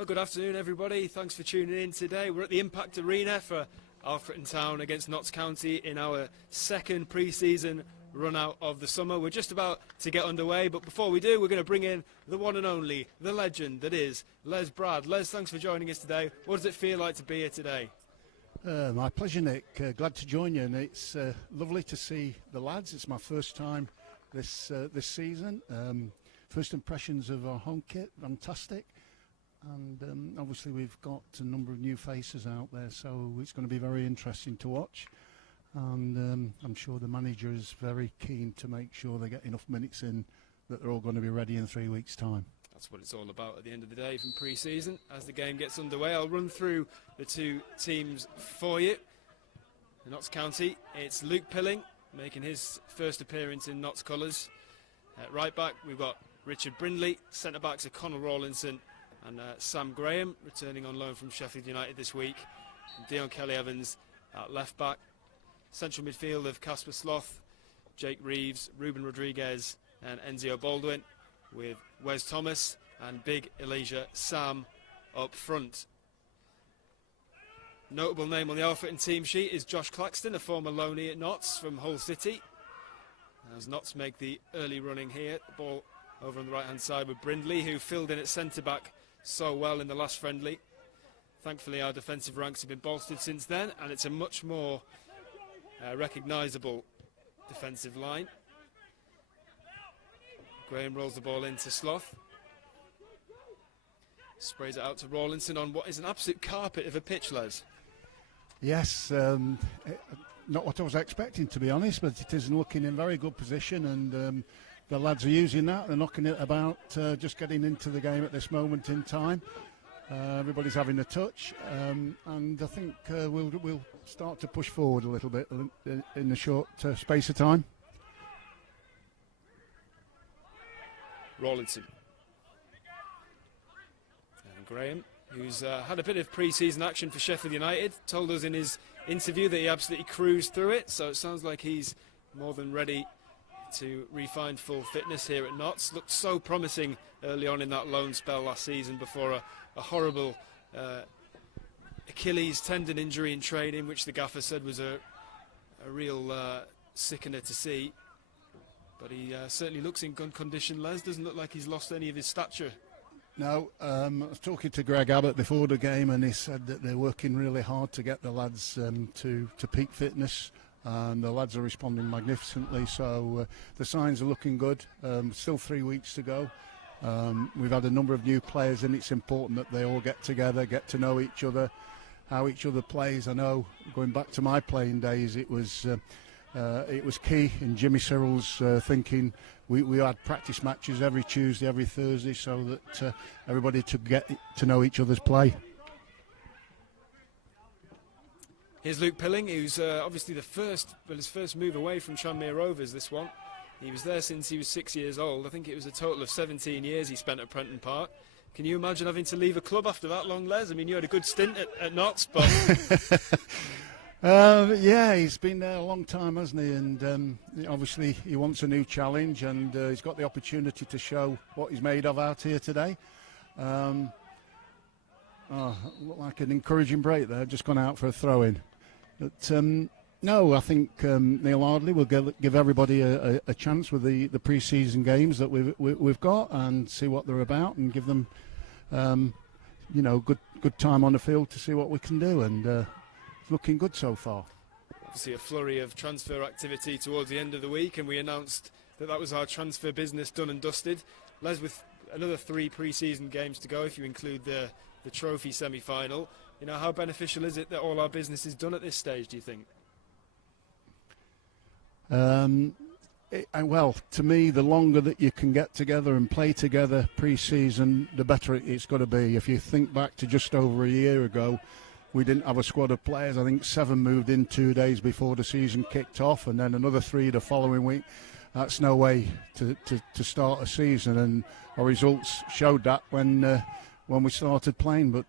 Well, good afternoon, everybody. Thanks for tuning in today. We're at the Impact Arena for Alfreton Town against Notts County in our second pre-season run out of the summer. We're just about to get underway, but before we do, we're going to bring in the one and only, the legend that is Les Brad. Les, thanks for joining us today. What does it feel like to be here today? My pleasure, Nick. Glad to join you, and it's lovely to see the lads. It's my first time this season. First impressions of our home kit, fantastic. And obviously we've got a number of new faces out there, so it's going to be very interesting to watch. And I'm sure the manager is very keen to make sure they get enough minutes in that they're all going to be ready in 3 weeks' time. That's what it's all about at the end of the day from pre-season. As the game gets underway, I'll run through the two teams for you. In Notts County, it's Luke Pilling making his first appearance in Notts colours. At right back, we've got Richard Brindley. Centre-backs are Conor Rawlinson and Sam Graham, returning on loan from Sheffield United this week. And Dion Kelly-Evans at left-back. Central midfield of Casper Sloth, Jake Reeves, Ruben Rodriguez and Enzio Baldwin, with Wes Thomas and Big Elijah Sam up front. Notable name on the Alfreton team sheet is Josh Claxton, a former loanee at Notts from Hull City. As Notts make the early running here, the ball over on the right-hand side with Brindley, who filled in at centre-back so well in the last friendly. Thankfully, our defensive ranks have been bolstered since then, and it's a much more recognisable defensive line. Graham rolls the ball into Sloth. Sprays it out to Rawlinson on what is an absolute carpet of a pitch, Les. Yes, not what I was expecting, to be honest, but it is looking in very good position, and the lads are using that. They're knocking it about, just getting into the game at this moment in time. Everybody's having a touch, and I think we'll start to push forward a little bit in a short space of time. Rawlinson. And Graham, who's had a bit of pre-season action for Sheffield United, told us in his interview that he absolutely cruised through it, so it sounds like he's more than ready to re-find full fitness here at Notts. Looked so promising early on in that loan spell last season before a horrible Achilles tendon injury in training, which the gaffer said was a real sickener to see. But he certainly looks in good condition, Les. Doesn't look like he's lost any of his stature. No, I was talking to Greg Abbott before the game, and he said that they're working really hard to get the lads to peak fitness. And the lads are responding magnificently, so the signs are looking good. Still 3 weeks to go. We've had a number of new players, and it's important that they all get together, get to know each other, how each other plays. I know, going back to my playing days, it was key in Jimmy Cyril's thinking. We had practice matches every Tuesday, every Thursday, so that everybody to get to know each other's play. Here's Luke Pilling, who's obviously his first move away from Tranmere Rovers, this one. He was there since he was 6 years old. I think it was a total of 17 years he spent at Prenton Park. Can you imagine having to leave a club after that long, Les? I mean, you had a good stint at Notts, but... yeah, he's been there a long time, hasn't he? And obviously he wants a new challenge, and he's got the opportunity to show what he's made of out here today. Looked like an encouraging break there, just gone out for a throw-in. But no, I think Neil Ardley will give everybody a chance with the pre-season games that we've got, and see what they're about, and give them good time on the field to see what we can do, and it's looking good so far. Obviously a flurry of transfer activity towards the end of the week, and we announced that was our transfer business done and dusted. Les, with another 3 pre-season games to go, if you include the trophy semi-final, how beneficial is it that all our business is done at this stage, do you think? Well, to me, the longer that you can get together and play together pre-season, the better it's got to be. If you think back to just over a year ago, we didn't have a squad of players. I think 7 moved in 2 days before the season kicked off, and then another 3 the following week. That's no way to start a season, and our results showed that when we started playing. But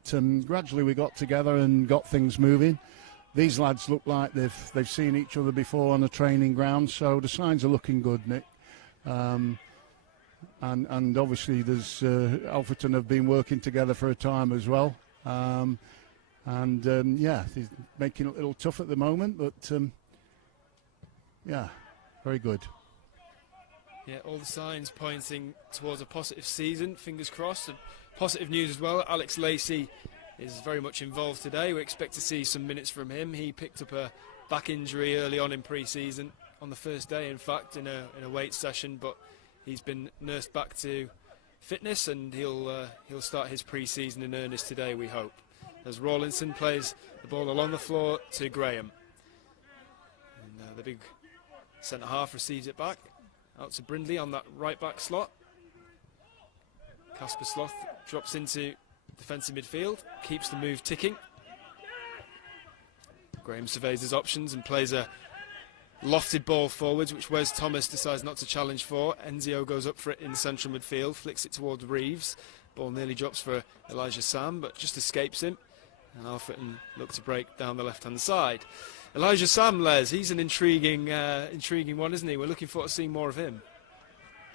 gradually we got together and got things moving. These lads look like they've seen each other before on the training ground, so the signs are looking good, Nick. and obviously there's Alfreton have been working together for a time as well. Yeah, he's making it a little tough at the moment, but yeah, very good. Yeah, all the signs pointing towards a positive season, fingers crossed. And positive news as well, Alex Lacey is very much involved today. We expect to see some minutes from him. He picked up a back injury early on in pre-season, on the first day in fact, in a weight session, but he's been nursed back to fitness, and he'll start his pre-season in earnest today, we hope, as Rawlinson plays the ball along the floor to Graham. And the big centre-half receives it back, out to Brindley on that right-back slot. Casper Sloth drops into defensive midfield, keeps the move ticking. Graham surveys his options and plays a lofted ball forwards, which Wes Thomas decides not to challenge for. Enzio goes up for it in central midfield, flicks it towards Reeves. Ball nearly drops for Elijah Sam, but just escapes him. And Alfreton look to break down the left-hand side. Elijah Sam, Les, he's an intriguing one, isn't he? We're looking forward to seeing more of him.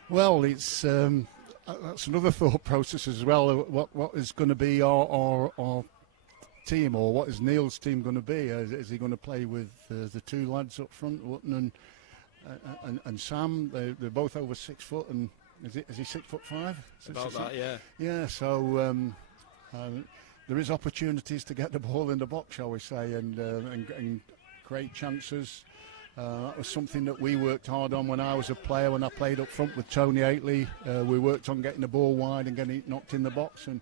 Well, it's that's another thought process as well. What is going to be our team, or what is Neil's team going to be? Is he going to play with the two lads up front, Wotton and Sam? They're both over 6 foot, and is he 6'5"? About that, yeah. Yeah, so there is opportunities to get the ball in the box, shall we say, and create chances. That was something that we worked hard on when I was a player, when I played up front with Tony Aitley. We worked on getting the ball wide and getting it knocked in the box, and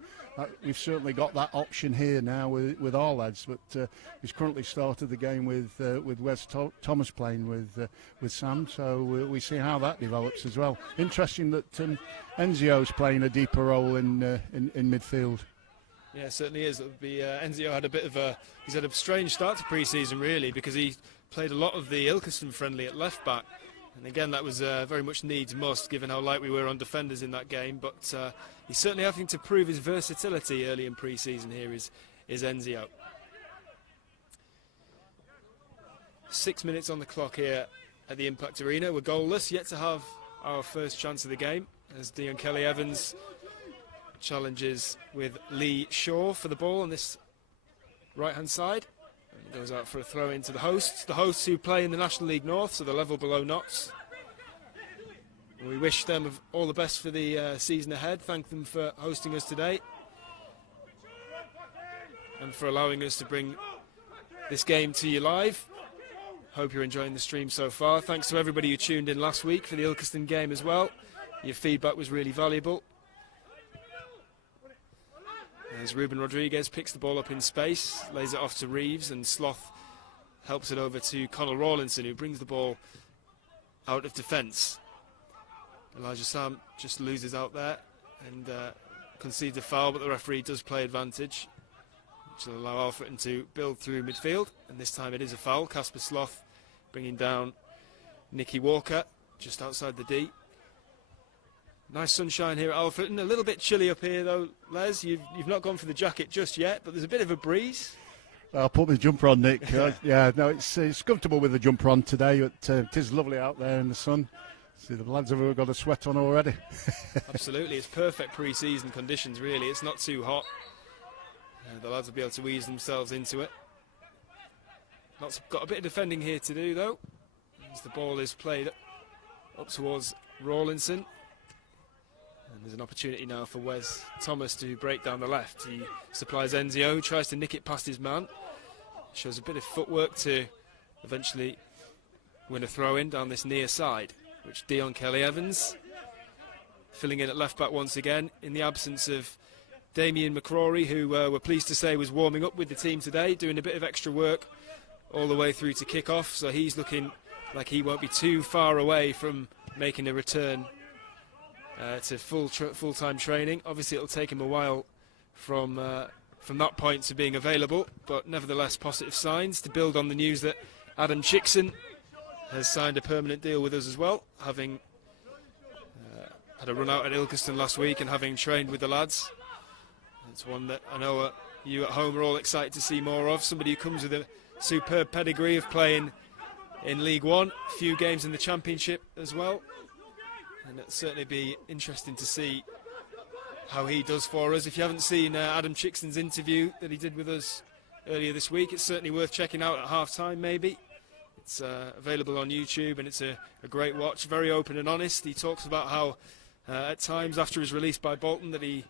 we've certainly got that option here now with our lads. But he's currently started the game with Wes Thomas playing with Sam, so we see how that develops as well. Interesting that Enzio's playing a deeper role in midfield. Yeah, it certainly is. Enzio had he's had a strange start to pre-season, really, because he played a lot of the Ilkeston friendly at left back, and again that was very much needs must given how light we were on defenders in that game, but he's certainly having to prove his versatility early in pre-season. Here is Enzio. 6 minutes on the clock here at the Impact Arena. We're goalless, yet to have our first chance of the game, as Dion Kelly-Evans challenges with Lee Shaw for the ball on this right hand side. Goes out for a throw into the hosts who play in the National League North, so the level below Notts. We wish them all the best for the season ahead. Thank them for hosting us today and for allowing us to bring this game to you live. Hope you're enjoying the stream so far. Thanks to everybody who tuned in last week for the Ilkeston game as well. Your feedback was really valuable. As Ruben Rodriguez picks the ball up in space, lays it off to Reeves, and Sloth helps it over to Conor Rawlinson, who brings the ball out of defence. Elijah Sam just loses out there and concedes a foul, but the referee does play advantage, which will allow Alfreton to build through midfield, and this time it is a foul. Casper Sloth bringing down Nicky Walker just outside the D. Nice sunshine here at Alfreton. A little bit chilly up here though, Les. You've not gone for the jacket just yet, but there's a bit of a breeze. I'll put my jumper on, Nick. Yeah, no, it's comfortable with the jumper on today, but it is lovely out there in the sun. See, the lads have got a sweat on already. Absolutely, it's perfect pre-season conditions, really. It's not too hot. The lads will be able to ease themselves into it. Got a bit of defending here to do, though, as the ball is played up towards Rawlinson. And there's an opportunity now for Wes Thomas to break down the left. He supplies Enzio, tries to nick it past his man. Shows a bit of footwork to eventually win a throw-in down this near side, which Dion Kelly-Evans filling in at left-back once again, in the absence of Damien McCrory, who we're pleased to say was warming up with the team today, doing a bit of extra work all the way through to kick-off. So he's looking like he won't be too far away from making a return to full-time training. Obviously it'll take him a while from that point to being available, but nevertheless positive signs to build on the news that Adam Chickson has signed a permanent deal with us as well, having had a run out at Ilkeston last week and having trained with the lads. It's one that I know you at home are all excited to see more of. Somebody who comes with a superb pedigree of playing in League One, a few games in the Championship as well. and it'll certainly be interesting to see how he does for us. If you haven't seen Adam Chickson's interview that he did with us earlier this week, it's certainly worth checking out at half-time maybe. It's available on YouTube, and it's a great watch, very open and honest. He talks about how at times after his release by Bolton that he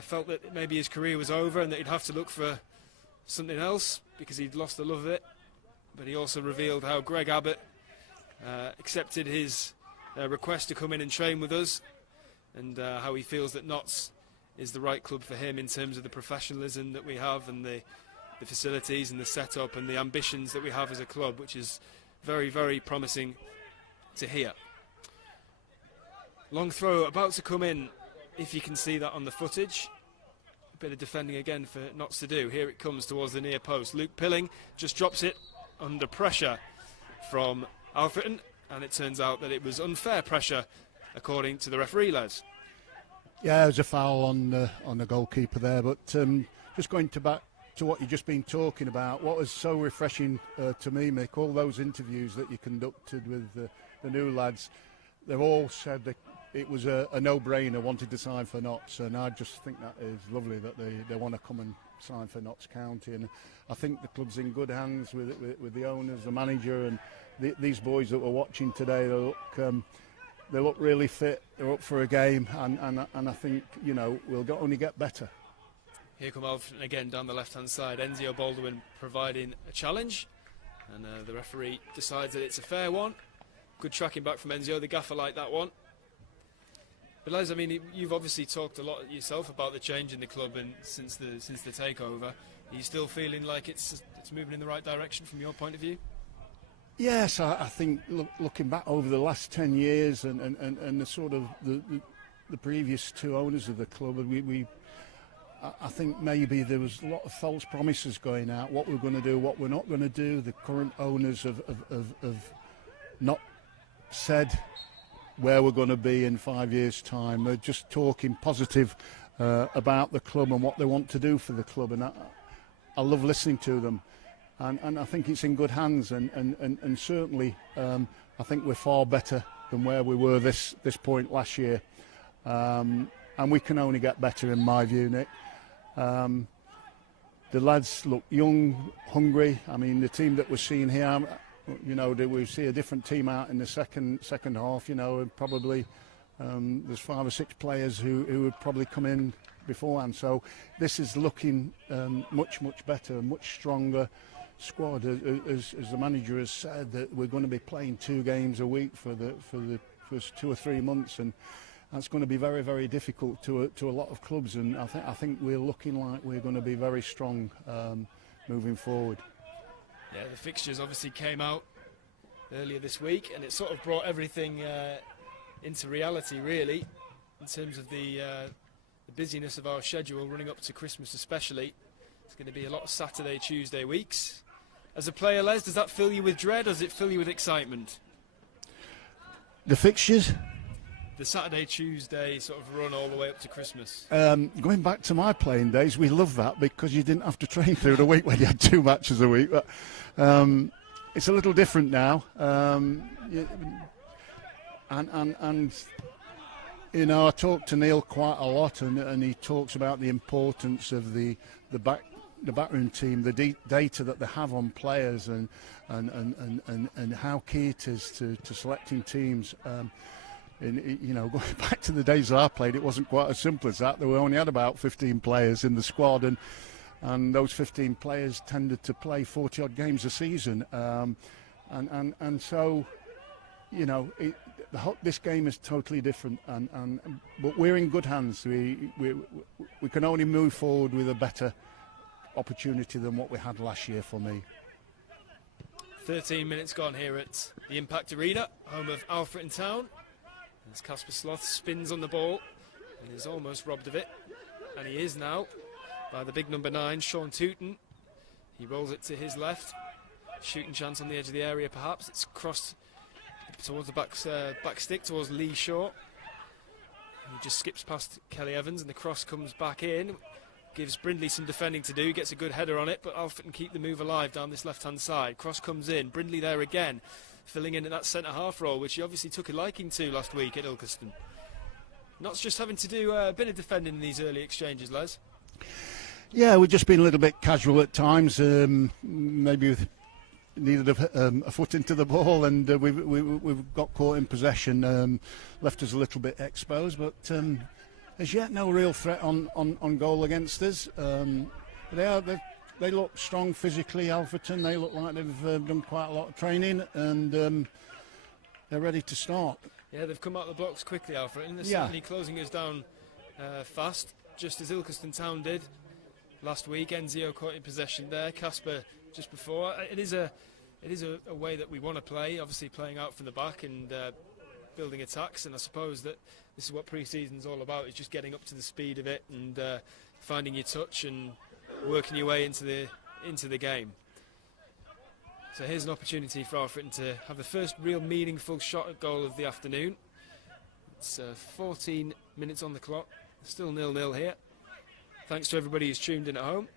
felt that maybe his career was over and that he'd have to look for something else because he'd lost the love of it. But he also revealed how Greg Abbott accepted his request to come in and train with us, and how he feels that Notts is the right club for him in terms of the professionalism that we have and the facilities and the setup and the ambitions that we have as a club, which is very, very promising to hear. Long throw about to come in, if you can see that on the footage. A bit of defending again for Notts to do. Here it comes towards the near post. Luke Pilling just drops it under pressure from Alfreton, and it turns out that it was unfair pressure according to the referee, Les. Yeah, it was a foul on the goalkeeper there, but just going back to what you've just been talking about, what was so refreshing to me, Mick, all those interviews that you conducted with the new lads, they've all said that it was a no-brainer, wanted to sign for Notts, and I just think that is lovely that they want to come and sign for Notts County, and I think the club's in good hands with the owners, the manager, and these boys that we're watching today. They look really fit. They're up for a game, and I think, you know, we'll only get better. Here come Alfreton again down the left-hand side. Enzio Baldwin providing a challenge, and the referee decides that it's a fair one. Good tracking back from Enzio. The gaffer liked that one. But Les, I mean, you've obviously talked a lot yourself about the change in the club and since the takeover. Are you still feeling like it's moving in the right direction from your point of view? Yes, I think looking back over the last 10 years and the sort of the previous two owners of the club, I think maybe there was a lot of false promises going out, what we're going to do, what we're not going to do. The current owners have not said where we're going to be in 5 years' time. They're just talking positive about the club and what they want to do for the club, and I love listening to them. And I think it's in good hands, and certainly I think we're far better than where we were this point last year, and we can only get better in my view, Nick. The lads look young, hungry. I mean, the team that we're seeing here, you know, we see a different team out in the second half. You know, and probably there's 5 or 6 players who would probably come in beforehand. So this is looking much better, much stronger squad. As the manager has said, that we're going to be playing 2 games a week for the first 2 or 3 months, and that's going to be very, very difficult to a lot of clubs. And I think we're looking like we're going to be very strong moving forward. Yeah, the fixtures obviously came out earlier this week, and it sort of brought everything into reality, really, in terms of the busyness of our schedule running up to Christmas especially. It's going to be a lot of Saturday, Tuesday weeks. As a player, Les, does that fill you with dread, or does it fill you with excitement? The fixtures? The Saturday, Tuesday sort of run all the way up to Christmas. Going back to my playing days, we loved that because you didn't have to train through the week when you had 2 matches a week. But it's a little different now. And you know, I talk to Neil quite a lot, and he talks about the importance of the backroom team, the data that they have on players, and how key it is to selecting teams. You know, going back to the days that I played, it wasn't quite as simple as that. We only had about 15 players in the squad, and those 15 players tended to play 40-odd games a season. And so, you know, this game is totally different, but we're in good hands. We can only move forward with a better opportunity than what we had last year for me. 13 minutes gone here at the Impact Arena, home of Alfreton Town. As Casper Sloth spins on the ball and is almost robbed of it, and he is now by the big number 9, Sean Tooten. He rolls it to his left, shooting chance on the edge of the area perhaps. It's crossed towards the back stick towards Lee Shaw. He just skips past Kelly Evans, and the cross comes back in, gives Brindley some defending to do, gets a good header on it, but Alfreton keep the move alive down this left hand side. Cross comes in, Brindley there again, filling in at that centre-half role, which he obviously took a liking to last week at Ilkeston. Notts just having to do a bit of defending in these early exchanges, Les. Yeah, we've just been a little bit casual at times. Maybe we've needed a foot into the ball, and we've got caught in possession, left us a little bit exposed. But as yet, no real threat on goal against us. They look strong physically, Alfreton. They look like they've done quite a lot of training, and they're ready to start. Yeah, they've come out the blocks quickly, Alfreton. They're certainly closing us down fast, just as Ilkeston Town did last week. Enzio caught in possession there, Casper just before. It is a way that we want to play, obviously playing out from the back and building attacks, and I suppose that this is what pre-season's all about, is just getting up to the speed of it and finding your touch and working your way into the game. So here's an opportunity for Alfreton to have the first real meaningful shot at goal of the afternoon. It's 14 minutes on the clock, still 0-0 here. Thanks to everybody who's tuned in at home.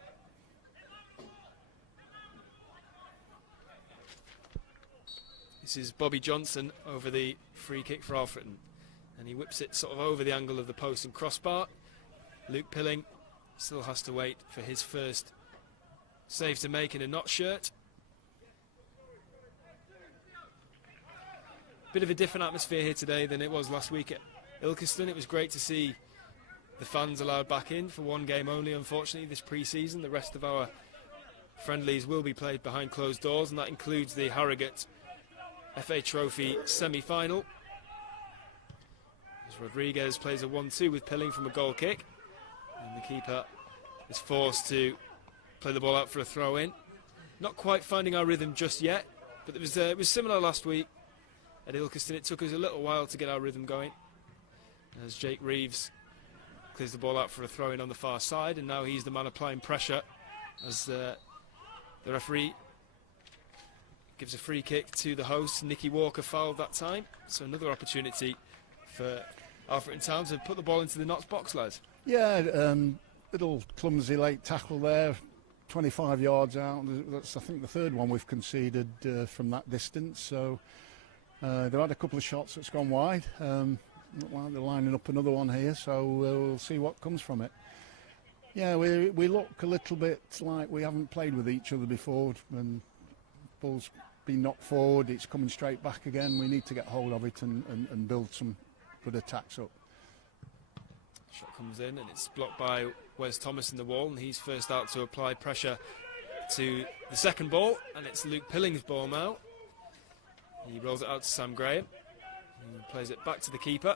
This is Bobby Johnson over the free kick for Alfreton, and he whips it sort of over the angle of the post and crossbar. Luke Pilling still has to wait for his first save to make in a Notts shirt. Bit of a different atmosphere here today than it was last week at Ilkeston. It was great to see the fans allowed back in for one game only, unfortunately, this pre-season. The rest of our friendlies will be played behind closed doors, and that includes the Harrogate FA Trophy semi-final. As Rodriguez plays a 1-2 with Pilling from a goal kick, and the keeper is forced to play the ball out for a throw-in. Not quite finding our rhythm just yet, but it was similar last week at Ilkeston. It took us a little while to get our rhythm going, as Jake Reeves clears the ball out for a throw-in on the far side, and now he's the man applying pressure as the referee gives a free kick to the host. Nicky Walker fouled that time, so another opportunity for Alfreton Town to put the ball into the Notts box, lads. Yeah, little clumsy late tackle there, 25 yards out. That's, I think, the third one we've conceded from that distance, so they've had a couple of shots that's gone wide. Look like they're lining up another one here, so we'll see what comes from it. Yeah, we look a little bit like we haven't played with each other before. When ball's been knocked forward, it's coming straight back again. We need to get hold of it and build some good attacks up. Shot comes in and it's blocked by Wes Thomas in the wall, and he's first out to apply pressure to the second ball, and it's Luke Pilling's ball now. He rolls it out to Sam Graham. He plays it back to the keeper.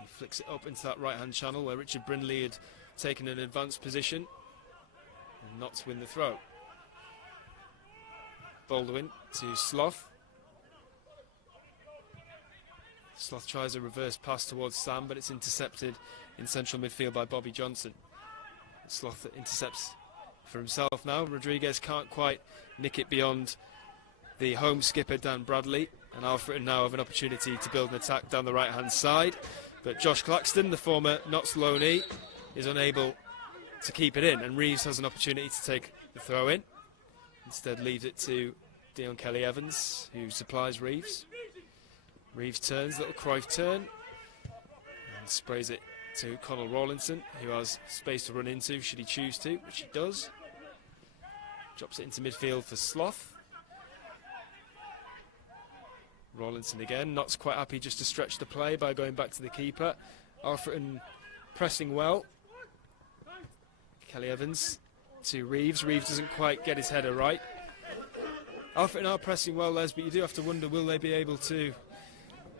He flicks it up into that right-hand channel where Richard Brindley had taken an advanced position and not to win the throw. Baldwin to Sloth. Sloth tries a reverse pass towards Sam, but it's intercepted in central midfield by Bobby Johnson. Sloth intercepts for himself now. Rodriguez can't quite nick it beyond the home skipper Dan Bradley, and Alfreton now have an opportunity to build an attack down the right-hand side. But Josh Claxton, the former Notts loanee, is unable to keep it in, and Reeves has an opportunity to take the throw-in. Instead leaves it to Dion Kelly-Evans, who supplies Reeves. Reeves turns, little Cruyff turn, and sprays it to Connell Rawlinson, who has space to run into should he choose to, which he does. Drops it into midfield for Sloth. Rawlinson again, Notts quite happy just to stretch the play by going back to the keeper. Alfreton pressing well. Kelly-Evans to Reeves. Reeves doesn't quite get his header right. Alfreton are pressing well, Les, but you do have to wonder, will they be able to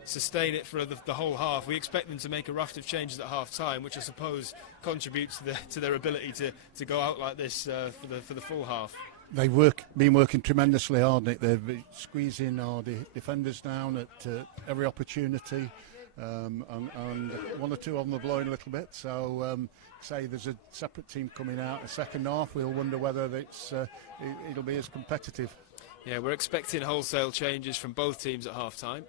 sustain it for the whole half? We expect them to make a raft of changes at half-time, which I suppose contributes to their ability to go out like this for the full half. They've been working tremendously hard, Nick. They've been squeezing our defenders down at every opportunity, and one or two of them are blowing a little bit. So, say there's a separate team coming out the second half, we'll wonder whether it'll be as competitive. Yeah, we're expecting wholesale changes from both teams at half-time,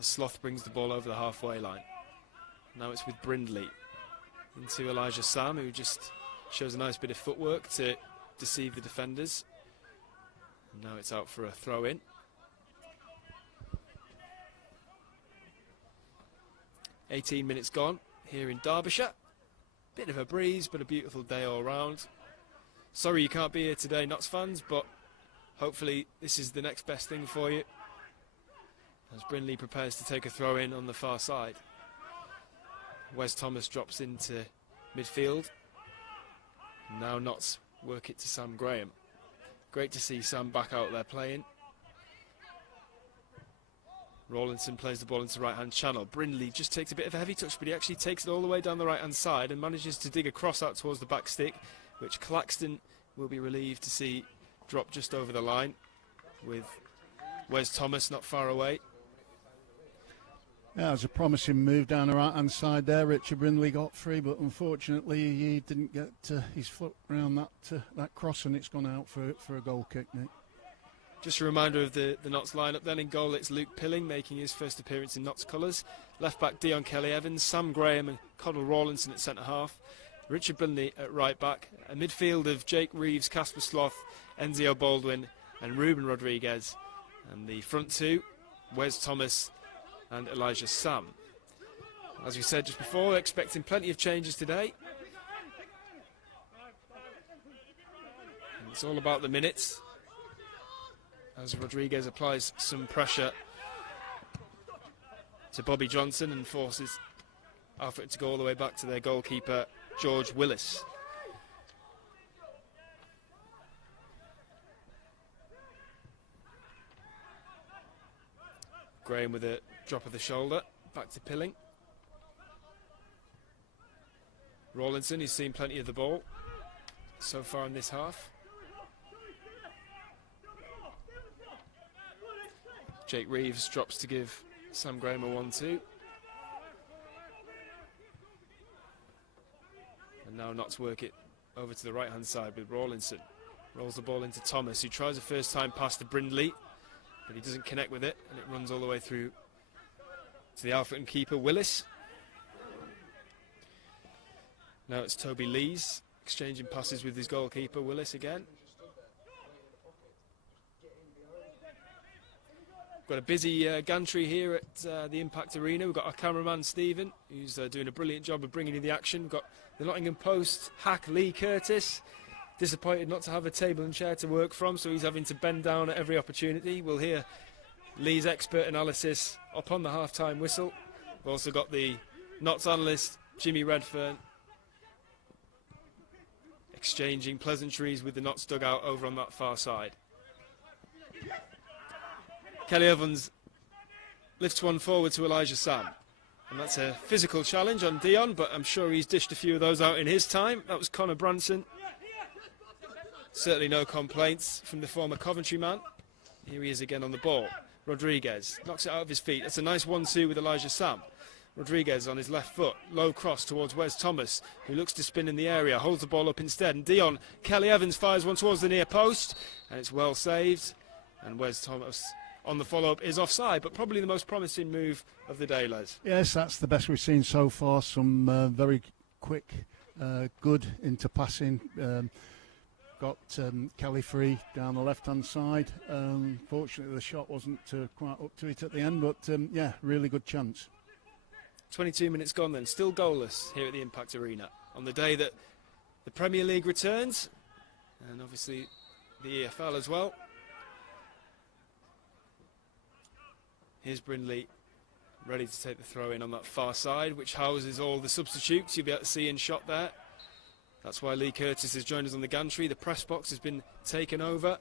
as Sloth brings the ball over the halfway line. Now it's with Brindley into Elijah Sam, who just shows a nice bit of footwork to deceive the defenders. And now it's out for a throw-in. "18 minutes gone here in Derbyshire. Bit of a breeze, but a beautiful day all round. Sorry you can't be here today, Notts fans, but hopefully this is the next best thing for you, as Brindley prepares to take a throw-in on the far side. Wes Thomas drops into midfield. Now Notts work it to Sam Graham. Great to see Sam back out there playing. Rawlinson plays the ball into the right-hand channel. Brindley just takes a bit of a heavy touch, but he actually takes it all the way down the right-hand side and manages to dig a cross out towards the back stick, which Claxton will be relieved to see drop just over the line, with Wes Thomas not far away. Yeah, it was a promising move down the right-hand side there. Richard Brindley got free, but unfortunately he didn't get his foot around that cross, and it's gone out for a goal kick, Nick. Just a reminder of the Notts lineup then. In goal, it's Luke Pilling making his first appearance in Notts colours. Left-back Dion Kelly-Evans, Sam Graham and Connell Rawlinson at centre-half. Richard Brindley at right-back. A midfield of Jake Reeves, Casper Sloth, Enzio Baldwin and Ruben Rodriguez. And the front two, Wes Thomas and Elijah Sam. As we said just before, expecting plenty of changes today. And it's all about the minutes, as Rodriguez applies some pressure to Bobby Johnson and forces Alfreton to go all the way back to their goalkeeper, George Willis. Graham with a drop of the shoulder, back to Pilling. Rawlinson, he's seen plenty of the ball so far in this half. Jake Reeves drops to give Sam Graham a 1-2. And now Notts work it over to the right-hand side with Rawlinson. Rolls the ball into Thomas, who tries a first-time pass to Brindley, but he doesn't connect with it, and it runs all the way through to the Alfreton keeper, Willis. Now it's Toby Lees exchanging passes with his goalkeeper, Willis again. Got a busy gantry here at the Impact Arena. We've got our cameraman Stephen, who's doing a brilliant job of bringing in the action. We've got the Nottingham Post hack Lee Curtis, disappointed not to have a table and chair to work from, so he's having to bend down at every opportunity. We'll hear Lee's expert analysis upon the half-time whistle. We've also got the Notts analyst Jimmy Redfern exchanging pleasantries with the Notts dugout over on that far side. Kelly Evans lifts one forward to Elijah Sam, and that's a physical challenge on Dion, but I'm sure he's dished a few of those out in his time. That was Connor Branson. Certainly no complaints from the former Coventry man. Here he is again on the ball. Rodriguez knocks it out of his feet. That's a nice 1-2 with Elijah Sam. Rodriguez on his left foot, low cross towards Wes Thomas, who looks to spin in the area, holds the ball up instead, and Dion Kelly-Evans fires one towards the near post, and it's well saved, and Wes Thomas on the follow-up is offside, but probably the most promising move of the day, Les. Yes, that's the best we've seen so far. Some very quick, good into passing. Got Kelly free down the left-hand side. Fortunately, the shot wasn't quite up to it at the end, but yeah, really good chance. 22 minutes gone then, still goalless here at the Impact Arena on the day that the Premier League returns, and obviously the EFL as well. Here's Brindley ready to take the throw in on that far side, which houses all the substitutes you'll be able to see in shot there. That's why Lee Curtis has joined us on the gantry. The press box has been taken over,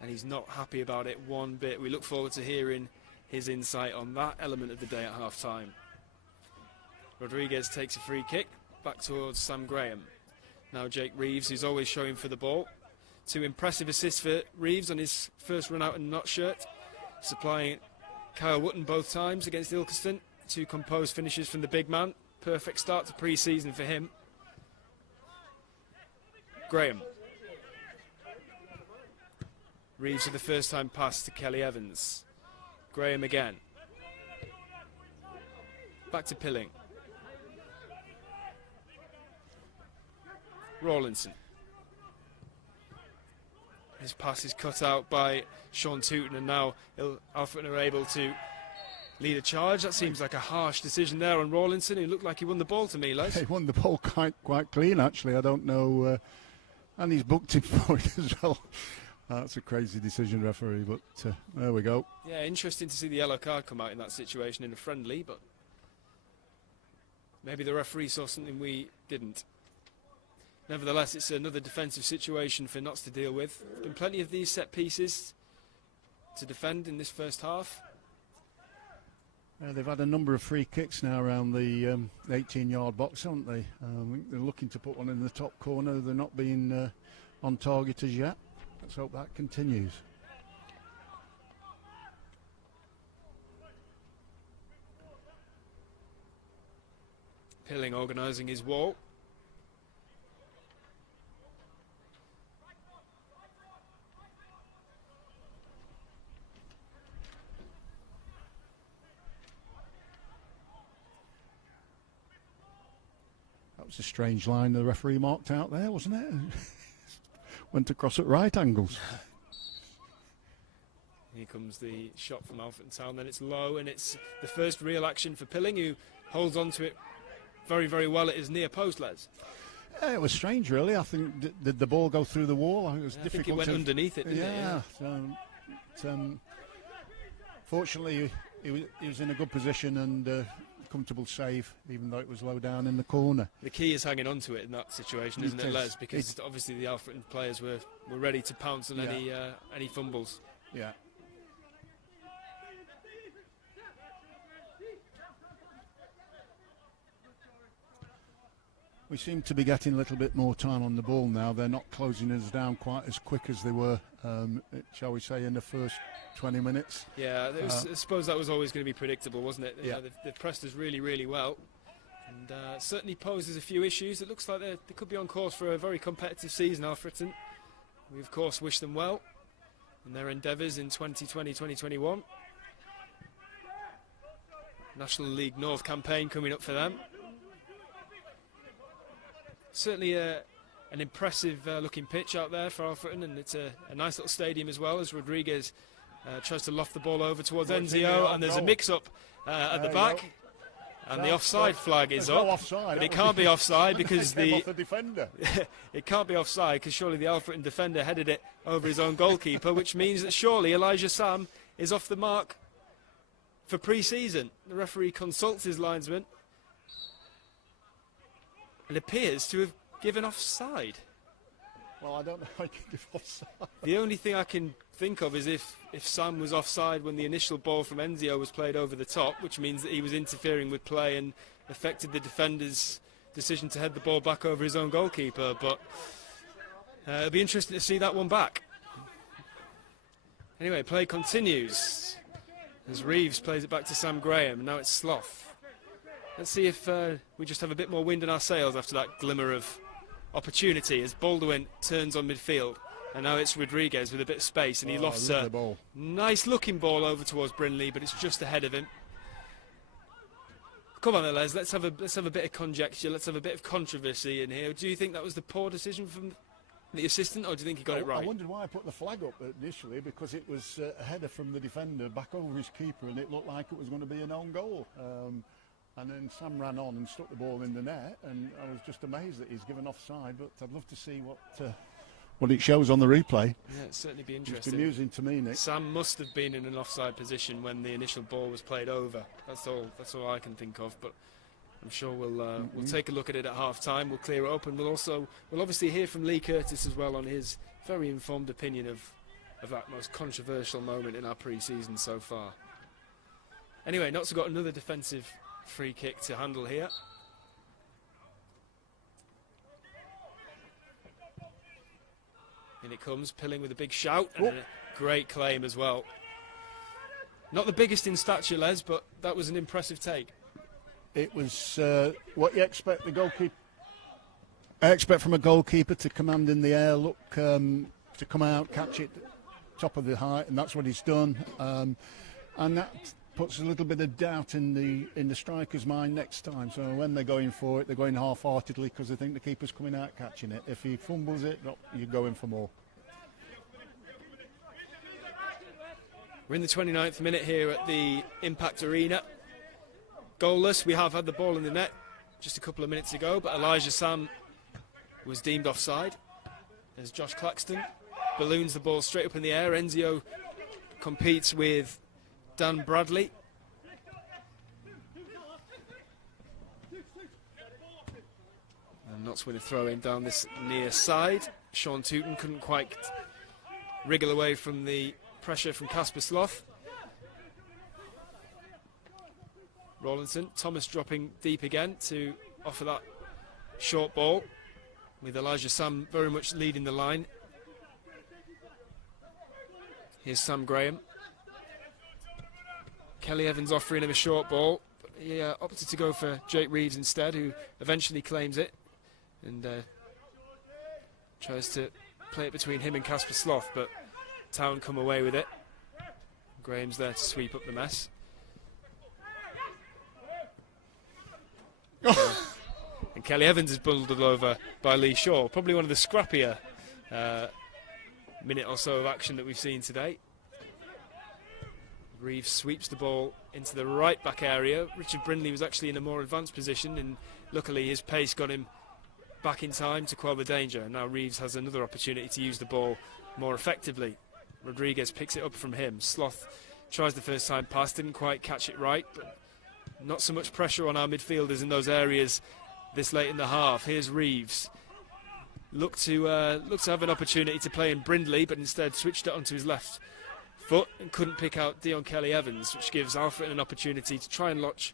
and he's not happy about it one bit. We look forward to hearing his insight on that element of the day at half-time. Rodriguez takes a free kick back towards Sam Graham. Now Jake Reeves, who's always showing for the ball. Two impressive assists for Reeves on his first run out in Notts shirt, supplying Kyle Wotton both times against Ilkeston. Two composed finishes from the big man. Perfect start to pre-season for him. Graham. Reeves with the first time pass to Kelly Evans. Graham again. Back to Pilling. Rawlinson. His pass is cut out by Sean Tooten, and now Alfreton are able to lead a charge. That seems like a harsh decision there on Rawlinson, who looked like he won the ball to me, Les. He won the ball quite clean, actually. I don't know. And he's booked him for it as well. That's a crazy decision, referee, but there we go. Yeah, interesting to see the yellow card come out in that situation in a friendly, but maybe the referee saw something we didn't. Nevertheless, it's another defensive situation for Notts to deal with. There's been plenty of these set pieces to defend in this first half. They've had a number of free kicks now around the 18-yard box, haven't they? They're looking to put one in the top corner. They're not being on target as yet. Let's hope that continues. Pilling organising his wall. That was a strange line the referee marked out there, wasn't it? Went across at right angles. Here comes the shot from Alfreton Town, then it's low, and it's the first real action for Pilling, who holds on to it very, very well at his near post, Les. It was strange, really. I think, did the ball go through the wall? I think it was difficult. I think it went underneath it, didn't it? Yeah. Fortunately, he was in a good position and comfortable save, even though it was low down in the corner. The key is hanging on to it in that situation, isn't it, Les? Because obviously the Alfreton players were ready to pounce on any fumbles. Yeah. We seem to be getting a little bit more time on the ball now. They're not closing us down quite as quick as they were, shall we say, in the first 20 minutes. Yeah, I suppose that was always going to be predictable, wasn't it? Yeah. They've pressed us really, really well. And certainly poses a few issues. It looks like they could be on course for a very competitive season, Alfreton. We, of course, wish them well in their endeavours in 2020-2021. National League North campaign coming up for them. Certainly an impressive looking pitch out there for Alfreton, and it's a nice little stadium as well, as Rodriguez tries to loft the ball over towards Enzio, and there's a mix-up at the back, and the offside flag is up. No offside, but it can't be offside because the defender. It can't be offside because surely the Alfreton defender headed it over his own goalkeeper, which means that surely Elijah Sam is off the mark for pre-season. The referee consults his linesman. It appears to have given offside. Well, I don't know how you can give offside. The only thing I can think of is if Sam was offside when the initial ball from Enzio was played over the top, which means that he was interfering with play and affected the defender's decision to head the ball back over his own goalkeeper. But it'll be interesting to see that one back. Anyway, play continues as Reeves plays it back to Sam Graham, and now it's Sloth. Let's see if we just have a bit more wind in our sails after that glimmer of opportunity as Baldwin turns on midfield. And now it's Rodriguez with a bit of space, and he lofts a nice looking ball over towards Brinley, but it's just ahead of him. Come on then, Les, let's have a bit of conjecture, let's have a bit of controversy in here. Do you think that was the poor decision from the assistant, or do you think he got it right? I wondered why I put the flag up initially, because it was a header from the defender back over his keeper, and it looked like it was going to be an own goal. And then Sam ran on and stuck the ball in the net, and I was just amazed that he's given offside, but I'd love to see what it shows on the replay. Yeah, it'd certainly be interesting. It's bemusing to me, Nick. Sam must have been in an offside position when the initial ball was played over. That's all I can think of, but I'm sure we'll take a look at it at half-time. We'll clear it up, and we'll obviously hear from Lee Curtis as well on his very informed opinion of that most controversial moment in our pre-season so far. Anyway, Notts have got another defensive free kick to handle here. In it comes, Pilling with a big shout and a great claim as well. Not the biggest in stature, Les, but that was an impressive take. It was what you expect the goalkeeper. I expect from a goalkeeper to command in the air, look to come out, catch it top of the height, and that's what he's done. And that puts a little bit of doubt in the striker's mind next time. So when they're going for it, they're going half-heartedly because they think the keeper's coming out catching it. If he fumbles it, you're going for more. We're in the 29th minute here at the Impact Arena. Goalless. We have had the ball in the net just a couple of minutes ago, but Elijah Sam was deemed offside as Josh Claxton balloons the ball straight up in the air. Enzio competes with Dan Bradley. And Notts with a throw in down this near side. Sean Tooten couldn't quite wriggle away from the pressure from Casper Sloth. Rawlinson, Thomas dropping deep again to offer that short ball, with Elijah Sam very much leading the line. Here's Sam Graham. Kelly Evans offering him a short ball, but he opted to go for Jake Reeves instead, who eventually claims it and tries to play it between him and Casper Sloth, but Town come away with it. Graham's there to sweep up the mess. And Kelly Evans is bundled over by Lee Shaw. Probably one of the scrappier minute or so of action that we've seen today. Reeves sweeps the ball into the right back area. Richard Brindley was actually in a more advanced position, and luckily his pace got him back in time to quell the danger. And now Reeves has another opportunity to use the ball more effectively. Rodriguez picks it up from him. Sloth tries the first time pass, didn't quite catch it right, but not so much pressure on our midfielders in those areas this late in the half. Here's Reeves. Looked to have an opportunity to play in Brindley, but instead switched it onto his left foot and couldn't pick out Dion Kelly Evans, which gives Alfreton an opportunity to try and launch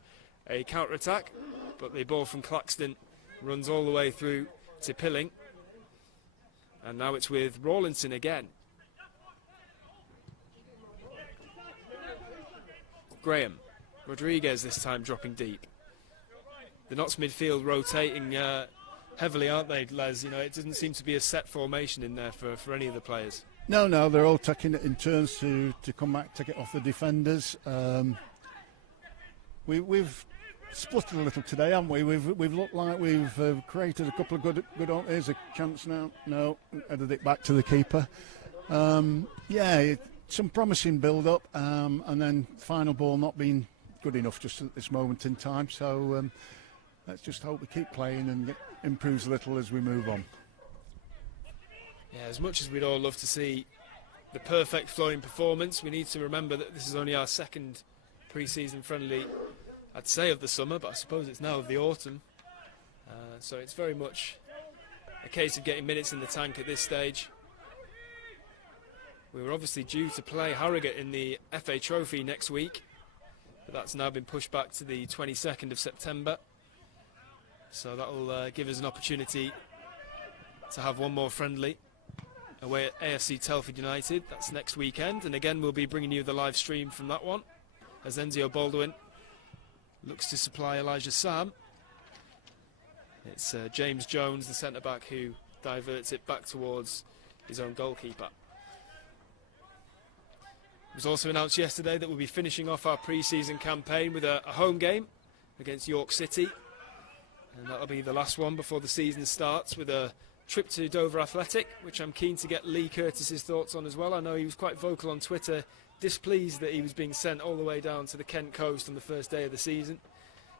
a counter-attack. But the ball from Claxton runs all the way through to Pilling. And now it's with Rawlinson again. Graham. Rodriguez this time dropping deep. The Notts midfield rotating heavily, aren't they, Les? You know, it doesn't seem to be a set formation in there for any of the players. No, they're all taking it in turns to come back, take it off the defenders. We've split a little today, haven't we? We've looked like we've created a couple of good. Here's a chance now. No, headed it back to the keeper. Some promising build-up, and then final ball not being good enough just at this moment in time. So let's just hope we keep playing and it improves a little as we move on. Yeah, as much as we'd all love to see the perfect flowing performance, we need to remember that this is only our second pre-season friendly, I'd say, of the summer, but I suppose it's now of the autumn. So it's very much a case of getting minutes in the tank at this stage. We were obviously due to play Harrogate in the FA Trophy next week, but that's now been pushed back to the 22nd of September. So that will give us an opportunity to have one more friendly away at AFC Telford United. That's next weekend, and again we'll be bringing you the live stream from that one as Enzio Baldwin looks to supply Elijah Sam. It's James Jones, the centre-back, who diverts it back towards his own goalkeeper. It was also announced yesterday that we'll be finishing off our pre-season campaign with a home game against York City, and that'll be the last one before the season starts, with a trip to Dover Athletic, which I'm keen to get Lee Curtis's thoughts on as well. I know he was quite vocal on Twitter, displeased that he was being sent all the way down to the Kent coast on the first day of the season.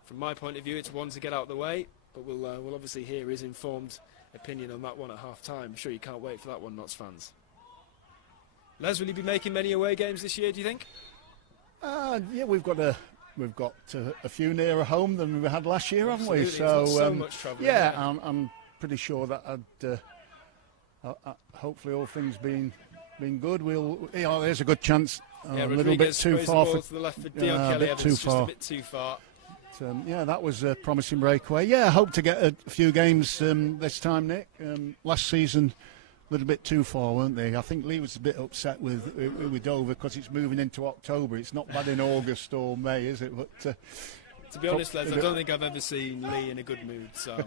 From my point of view, it's one to get out of the way, but we'll obviously hear his informed opinion on that one at half-time. I'm sure you can't wait for that one, Notts fans. Les, will you be making many away games this year, do you think? Yeah, we've got a few nearer home than we had last year, haven't we? So much travelling. Yeah, I'm pretty sure that hopefully all things being good, there's a good chance. A little bit too far to the left for Dion Kelly Evans, just a bit too far. That was a promising breakaway. Yeah, I hope to get a few games this time, Nick. Last season, a little bit too far, weren't they? I think Lee was a bit upset with Dover because it's moving into October. It's not bad in August or May, is it? But to be honest, Les, I don't think I've ever seen Lee in a good mood. So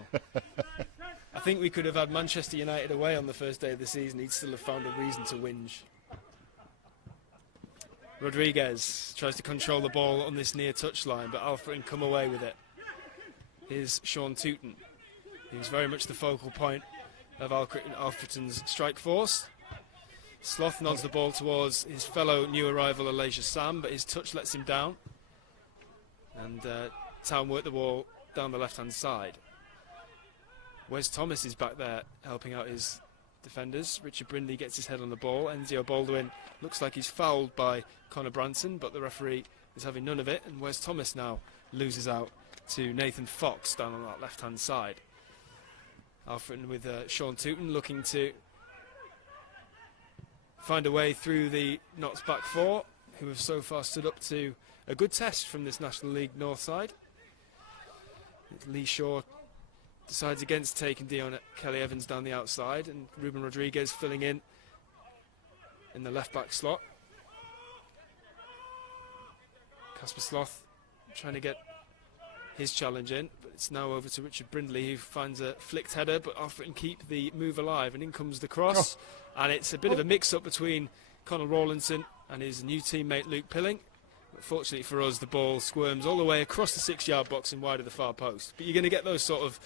I think we could have had Manchester United away on the first day of the season. He'd still have found a reason to whinge. Rodriguez tries to control the ball on this near touchline, but Alfreton come away with it. Here's Sean Tooten, who's very much the focal point of Alfreton's strike force. Sloth nods the ball towards his fellow new arrival Elijah Sam, but his touch lets him down. And Town work the ball down the left-hand side. Wes Thomas is back there helping out his defenders. Richard Brindley gets his head on the ball. Enzio Baldwin looks like he's fouled by Connor Branson, but the referee is having none of it, and Wes Thomas now loses out to Nathan Fox down on that left-hand side. Alfreton with Sean Tooten looking to find a way through the Notts back four, who have so far stood up to a good test from this National League North side. Lee Shaw decides against taking Dion Kelly Evans down the outside, and Ruben Rodriguez filling in the left back slot. Casper Sloth trying to get his challenge in, but it's now over to Richard Brindley, who finds a flicked header, but Alfreton keep the move alive, and in comes the cross. And it's a bit of a mix-up between Conor Rawlinson and his new teammate Luke Pilling. But fortunately for us, the ball squirms all the way across the 6-yard box and wide of the far post. But you're going to get those sort of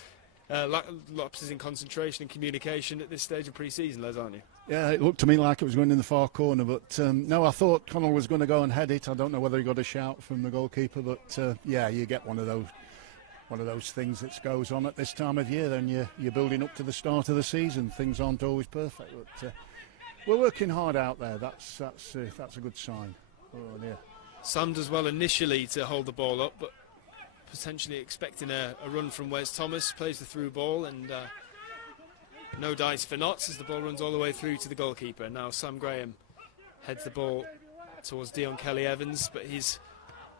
lapses in concentration and communication at this stage of pre-season, Les, aren't you? Yeah, it looked to me like it was going in the far corner, but no, I thought Connell was going to go and head it. I don't know whether he got a shout from the goalkeeper, but yeah, you get one of those things that goes on at this time of year. Then you're building up to the start of the season. Things aren't always perfect, but we're working hard out there. That's a good sign. Oh, yeah. Sam does well initially to hold the ball up, but potentially expecting a run from Wes Thomas, plays the through ball, and no dice for Notts as the ball runs all the way through to the goalkeeper. Now Sam Graham heads the ball towards Dion Kelly Evans, but his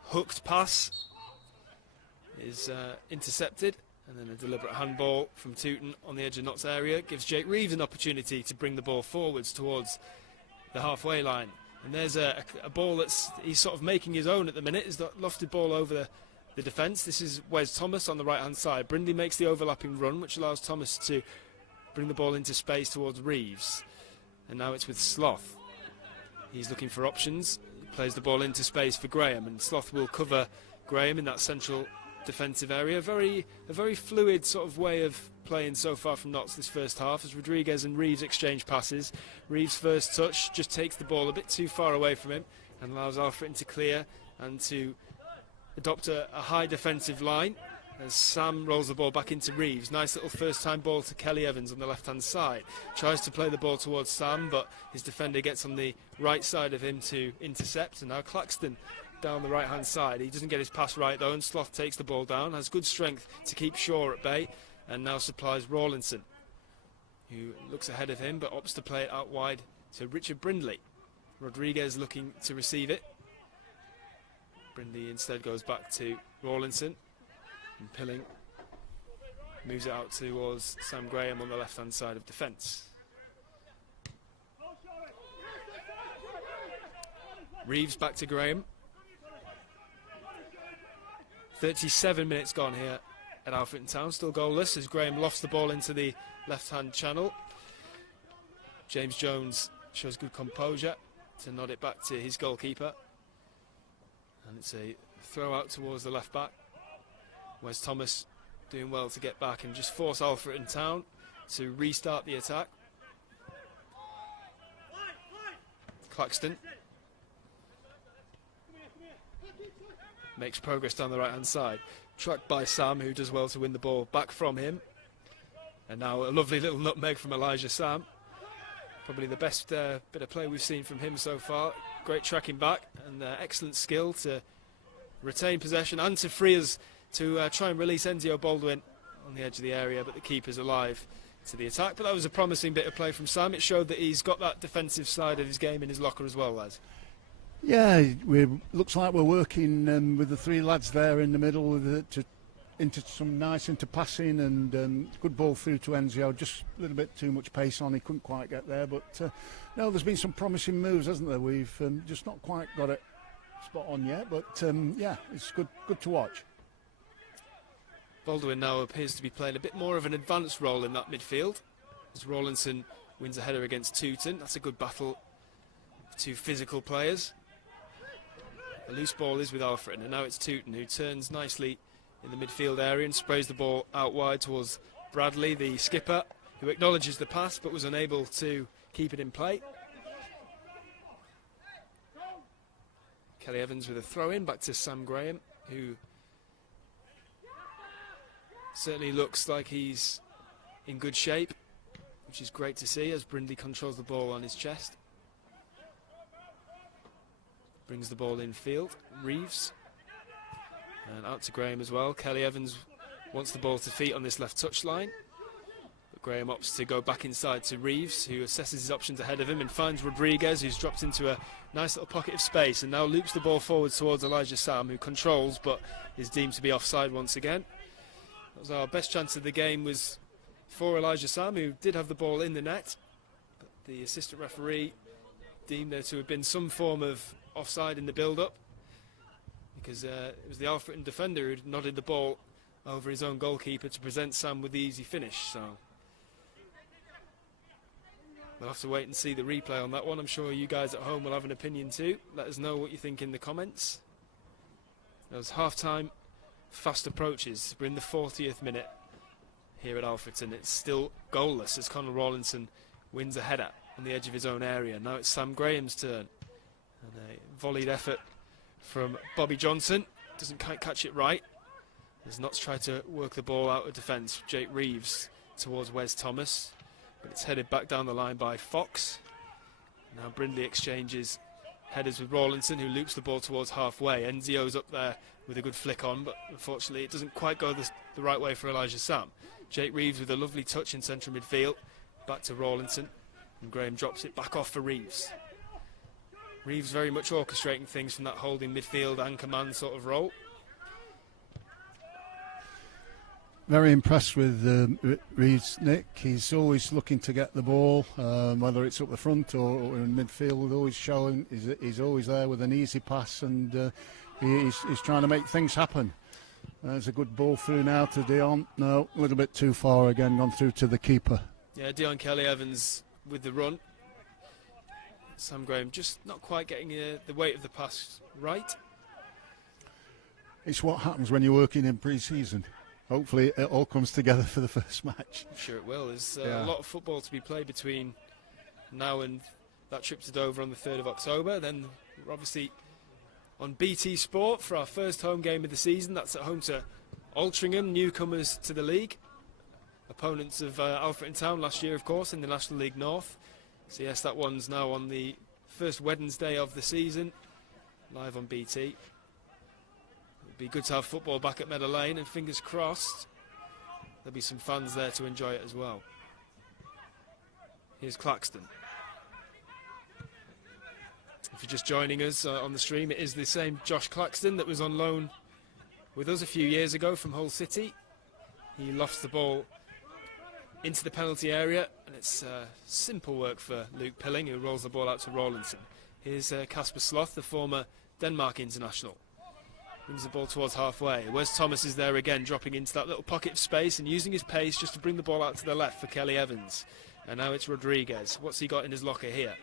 hooked pass is intercepted, and then a deliberate handball from Tooten on the edge of Notts area gives Jake Reeves an opportunity to bring the ball forwards towards the halfway line. And there's a ball he's sort of making his own at the minute. Is the lofted ball over the defence. This is Wes Thomas on the right hand side. Brindley makes the overlapping run, which allows Thomas to bring the ball into space towards Reeves. And now it's with Sloth. He's looking for options. He plays the ball into space for Graham, and Sloth will cover Graham in that central defensive area. A very fluid sort of way of playing so far from Notts this first half, as Rodriguez and Reeves exchange passes. Reeves' first touch just takes the ball a bit too far away from him and allows Alfreton to clear and to adopt a high defensive line as Sam rolls the ball back into Reeves. Nice little first time ball to Kelly Evans on the left hand side. Tries to play the ball towards Sam, but his defender gets on the right side of him to intercept, and now Claxton down the right hand side. He doesn't get his pass right though, and Sloth takes the ball down, has good strength to keep Shaw at bay, and now supplies Rawlinson, who looks ahead of him but opts to play it out wide to Richard Brindley. Rodriguez looking to receive it. Brindley instead goes back to Rawlinson, and Pilling moves it out towards Sam Graham on the left hand side of defence. Reeves back to Graham. 37 minutes gone here at Alfreton Town, still goalless as Graham lofts the ball into the left-hand channel. James Jones shows good composure to nod it back to his goalkeeper, and it's a throw out towards the left back. Wes Thomas doing well to get back and just force Alfreton Town to restart the attack. Claxton makes progress down the right hand side, tracked by Sam, who does well to win the ball back from him. And now a lovely little nutmeg from Elijah Sam, probably the best bit of play we've seen from him so far. Great tracking back and excellent skill to retain possession and to free us to try and release Enzio Baldwin on the edge of the area, but the keeper's alive to the attack. But that was a promising bit of play from Sam. It showed that he's got that defensive side of his game in his locker as well, lads. Yeah, looks like we're working with the three lads there in the middle into some nice into passing, and good ball through to Enzio. Just a little bit too much pace on, he couldn't quite get there, but no, there's been some promising moves, hasn't there? We've just not quite got it spot on yet, but yeah, it's good to watch. Baldwin now appears to be playing a bit more of an advanced role in that midfield as Rawlinson wins a header against Tooten. That's a good battle of two physical players. The loose ball is with Alfreton, and now it's Tooten, who turns nicely in the midfield area and sprays the ball out wide towards Bradley, the skipper, who acknowledges the pass but was unable to keep it in play. Kelly Evans with a throw-in back to Sam Graham, who certainly looks like he's in good shape, which is great to see as Brindley controls the ball on his chest. Brings the ball in field. Reeves. And out to Graham as well. Kelly Evans wants the ball to feet on this left touch line. But Graham opts to go back inside to Reeves, who assesses his options ahead of him and finds Rodriguez, who's dropped into a nice little pocket of space and now loops the ball forward towards Elijah Sam, who controls but is deemed to be offside once again. That was our best chance of the game, was for Elijah Sam, who did have the ball in the net. But the assistant referee deemed there to have been some form of offside in the build-up, because it was the Alfreton defender who nodded the ball over his own goalkeeper to present Sam with the easy finish. So we'll have to wait and see the replay on that one. I'm sure you guys at home will have an opinion too. Let us know what you think in the comments. Those half-time fast approaches. We're in the 40th minute here at Alfreton. It's still goalless as Conor Rawlinson wins a header on the edge of his own area. Now it's Sam Graham's turn. And a volleyed effort from Bobby Johnson. Doesn't quite catch it right. As Notts try to work the ball out of defence. Jake Reeves towards Wes Thomas. But it's headed back down the line by Fox. Now Brindley exchanges headers with Rawlinson, who loops the ball towards halfway. Enzio's up there with a good flick on, but unfortunately it doesn't quite go the right way for Elijah Sam. Jake Reeves with a lovely touch in central midfield. Back to Rawlinson. And Graham drops it back off for Reeves. Reeves very much orchestrating things from that holding midfield anchor man sort of role. Very impressed with Reeves, Nick. He's always looking to get the ball, whether it's up the front or in midfield. Always showing he's always there with an easy pass, and he's trying to make things happen. There's a good ball through now to Dion. No, a little bit too far again, gone through to the keeper. Yeah, Dion Kelly Evans with the run. Sam Graham just not quite getting the weight of the pass right. It's what happens when you're working in pre-season. Hopefully it all comes together for the first match. I'm sure it will. There's a lot of football to be played between now and that trip to Dover on the 3rd of October. Then we're obviously on BT Sport for our first home game of the season. That's at home to Altrincham, newcomers to the league. Opponents of Alfreton Town last year, of course, in the National League North. So yes, that one's now on the first Wednesday of the season, live on BT. It'd be good to have football back at Meadow Lane, and fingers crossed there'll be some fans there to enjoy it as well. Here's Claxton. If you're just joining us on the stream, it is the same Josh Claxton that was on loan with us a few years ago from Hull City. He lofts the ball into the penalty area, and it's simple work for Luke Pilling, who rolls the ball out to Rawlinson. Here's Kasper Sloth, the former Denmark international. Brings the ball towards halfway. Wes Thomas is there again, dropping into that little pocket of space and using his pace just to bring the ball out to the left for Kelly Evans. And now it's Rodriguez. What's he got in his locker here?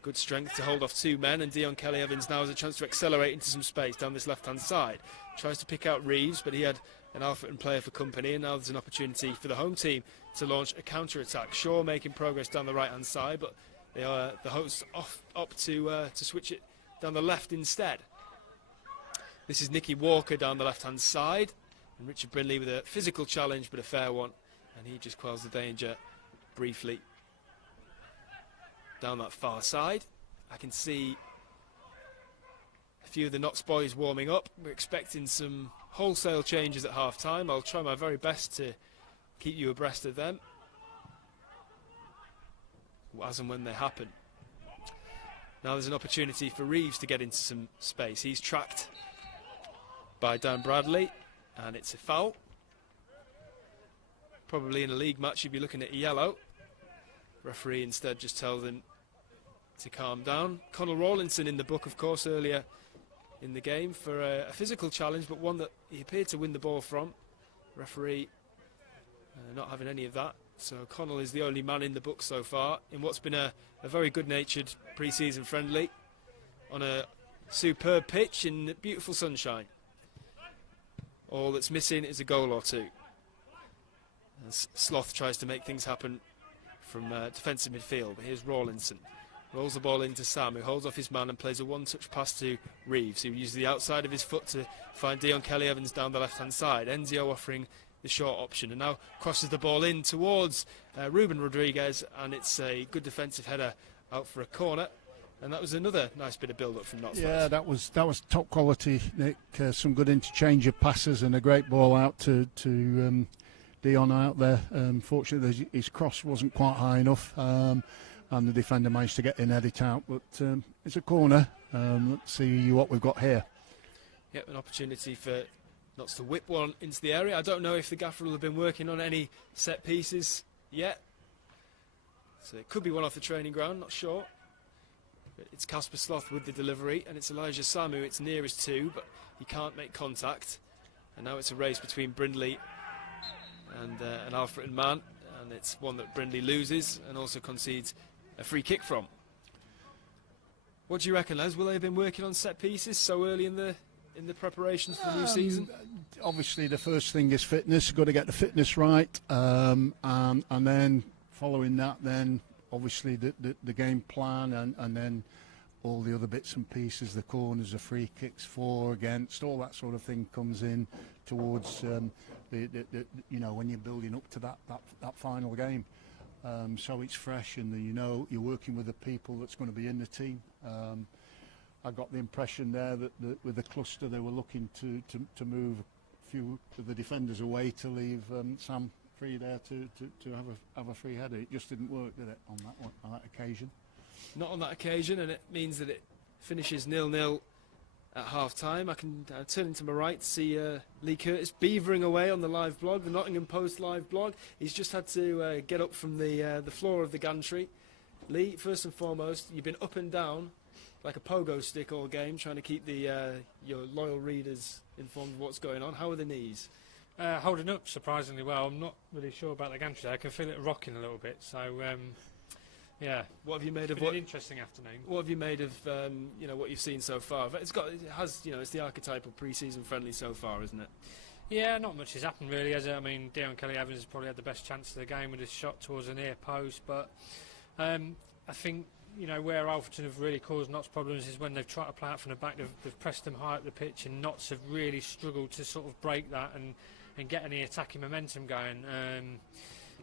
Good strength to hold off two men, and Dion Kelly Evans now has a chance to accelerate into some space down this left-hand side. Tries to pick out Reeves, but he had an Alfreton player for company, and now there's an opportunity for the home team to launch a counter-attack. Shaw making progress down the right-hand side, but they are the hosts opt to switch it down the left instead. This is Nicky Walker down the left-hand side, and Richard Brindley with a physical challenge, but a fair one, and he just quells the danger briefly. Down that far side, I can see a few of the Notts boys warming up. We're expecting some wholesale changes at half-time. I'll try my very best to keep you abreast of them as and when they happen. Now there's an opportunity for Reeves to get into some space. He's tracked by Dan Bradley, and it's a foul. Probably in a league match you'd be looking at a yellow. Referee instead just tells him to calm down. Conor Rawlinson in the book, of course, earlier in the game for a physical challenge, but one that he appeared to win the ball from. Referee not having any of that. So Connell is the only man in the book so far in what's been a very good-natured pre-season friendly on a superb pitch in beautiful sunshine. All that's missing is a goal or two. As Sloth tries to make things happen from defensive midfield. But here's Rawlinson. rolls the ball into Sam, who holds off his man and plays a one-touch pass to Reeves, who uses the outside of his foot to find Dion Kelly-Evans down the left-hand side. Enzio offering the short option, and now crosses the ball in towards Ruben Rodriguez, and it's a good defensive header out for a corner. And that was another nice bit of build-up from Notts. Yeah, that was top quality, Nick. Some good interchange of passes and a great ball out to Dion out there. Fortunately, his cross wasn't quite high enough, and the defender managed to get in, head it out. But it's a corner. Let's see what we've got here. Yep, an opportunity for Notts to whip one into the area. I don't know if the gaffer will have been working on any set pieces yet, so it could be one off the training ground, not sure. But it's Casper Sloth with the delivery, and it's Elijah Samu it's nearest to, but he can't make contact. And now it's a race between Brindley and an Alfreton man, and it's one that Brindley loses and also concedes a free kick from. What do you reckon, Les? Will they have been working on set pieces so early in the preparations for the new season? Obviously, the first thing is fitness. Got to get the fitness right, and then following that, then obviously the game plan, and then all the other bits and pieces, the corners, the free kicks, for, against, all that sort of thing comes in towards when you're building up to that final game. So it's fresh, and you're working with the people that's going to be in the team. I got the impression there that with the cluster they were looking to move a few of the defenders away to leave Sam free there to have a free header. It just didn't work, did it, on that occasion? Not on that occasion, and it means that it finishes 0-0 at half-time. I can turn into my right to see Lee Curtis beavering away on the live blog, the Nottingham Post live blog. He's just had to get up from the floor of the gantry. Lee, first and foremost, you've been up and down like a pogo stick all game, trying to keep your loyal readers informed of what's going on. How are the knees? Holding up surprisingly well. I'm not really sure about the gantry. I can feel it rocking a little bit. So, yeah. What have you made of an interesting afternoon? What have you made of what you've seen so far? It's the archetypal pre-season friendly so far, isn't it? Yeah, not much has happened really, has it? I mean, Dion Kelly-Evans has probably had the best chance of the game with his shot towards the near post, but I think where Alfreton have really caused Notts problems is when they've tried to play out from the back. They've pressed them high up the pitch, and Notts have really struggled to sort of break that and get any attacking momentum going.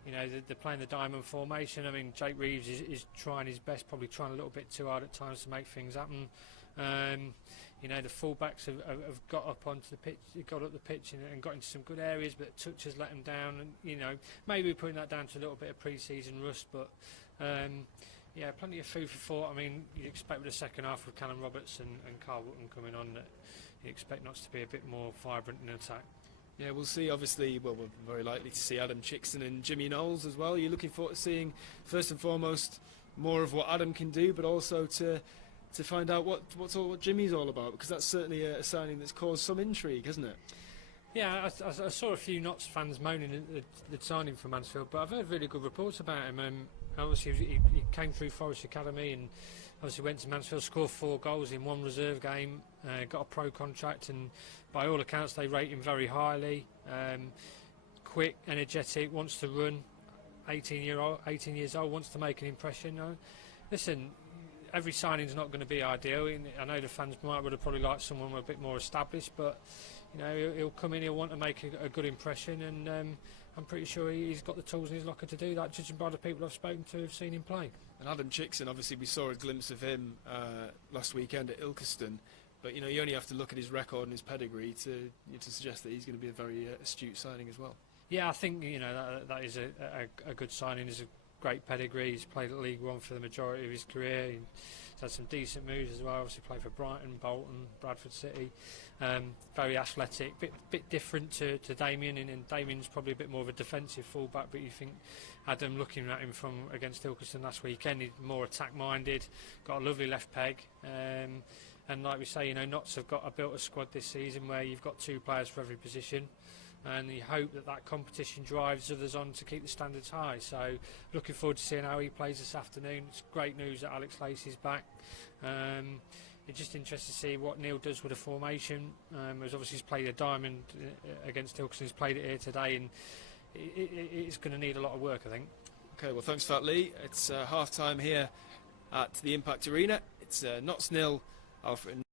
They're playing the diamond formation. I mean, Jake Reeves is trying his best, probably trying a little bit too hard at times to make things happen. The fullbacks have got up onto the pitch, got up the pitch and got into some good areas, but touch has let them down. And maybe putting that down to a little bit of pre-season rust, but yeah, plenty of food for thought. I mean, you'd expect with the second half with Callum Roberts and Carl Wootton coming on that you'd expect Notts to be a bit more vibrant in attack. Yeah, we'll see. Obviously, we're very likely to see Adam Chickson and Jimmy Knowles as well. You're looking forward to seeing, first and foremost, more of what Adam can do, but also to find out what Jimmy's all about, because that's certainly a signing that's caused some intrigue, hasn't it? Yeah, I saw a few Notts fans moaning at the signing for Mansfield, but I've heard really good reports about him. Obviously, he came through Forest Academy and obviously went to Mansfield, scored 4 goals in 1 reserve game, got a pro contract, and by all accounts they rate him very highly. Quick, energetic, wants to run, 18 years old, wants to make an impression. Listen, every signing's not going to be ideal. I know the fans would have probably liked someone a bit more established, but he'll come in, he'll want to make a good impression, and I'm pretty sure he's got the tools in his locker to do that, judging by the people I've spoken to who've seen him play. And Adam Chickson, obviously we saw a glimpse of him last weekend at Ilkeston, but you only have to look at his record and his pedigree to suggest that he's going to be a very astute signing as well. Yeah, I think that is a good signing. He's a great pedigree. He's played at League One for the majority of his career. He's had some decent moves as well. Obviously played for Brighton, Bolton, Bradford City. Very athletic, bit different to Damien, and Damien's probably a bit more of a defensive fullback, but you think Adam, looking at him from against Ilkeston last weekend, he's more attack-minded, got a lovely left peg, and like we say, Notts have built a squad this season where you've got 2 players for every position, and you hope that competition drives others on to keep the standards high. So looking forward to seeing how he plays this afternoon. It's great news that Alex Lacey's back. It's just interesting to see what Neil does with the formation. He's played a diamond against Ilkeston. He's played it here today, and it's going to need a lot of work, I think. Okay, well, thanks for that, Lee. It's half-time here at the Impact Arena. It's Notts 0, Alfreton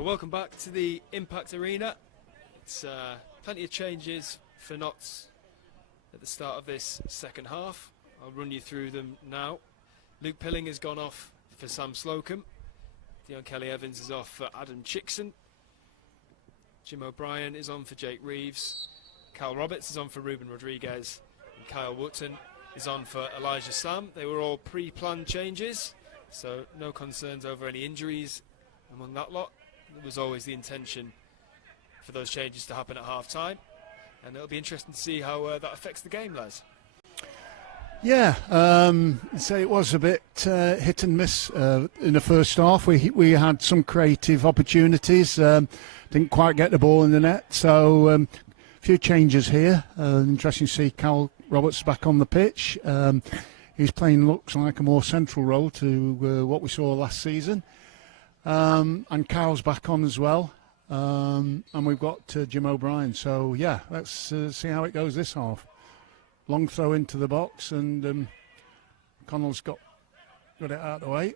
Well, welcome back to the Impact Arena. It's plenty of changes for Notts at the start of this second half. I'll run you through them now. Luke Pilling has gone off for Sam Slocum. Dion Kelly-Evans is off for Adam Chickson. Jim O'Brien is on for Jake Reeves. Cal Roberts is on for Ruben Rodriguez. And Kyle Wootton is on for Elijah Sam. They were all pre-planned changes, so no concerns over any injuries among that lot. It was always the intention for those changes to happen at half-time, and it'll be interesting to see how that affects the game, Les. Yeah, so it was a bit hit and miss in the first half. We had some creative opportunities, didn't quite get the ball in the net, so a few changes here. Interesting to see Cal Roberts back on the pitch. He's playing, looks like, a more central role to what we saw last season. And Cal's back on as well. And we've got Jim O'Brien. So, yeah, let's see how it goes this half. Long throw into the box, and Connell's got it out of the way.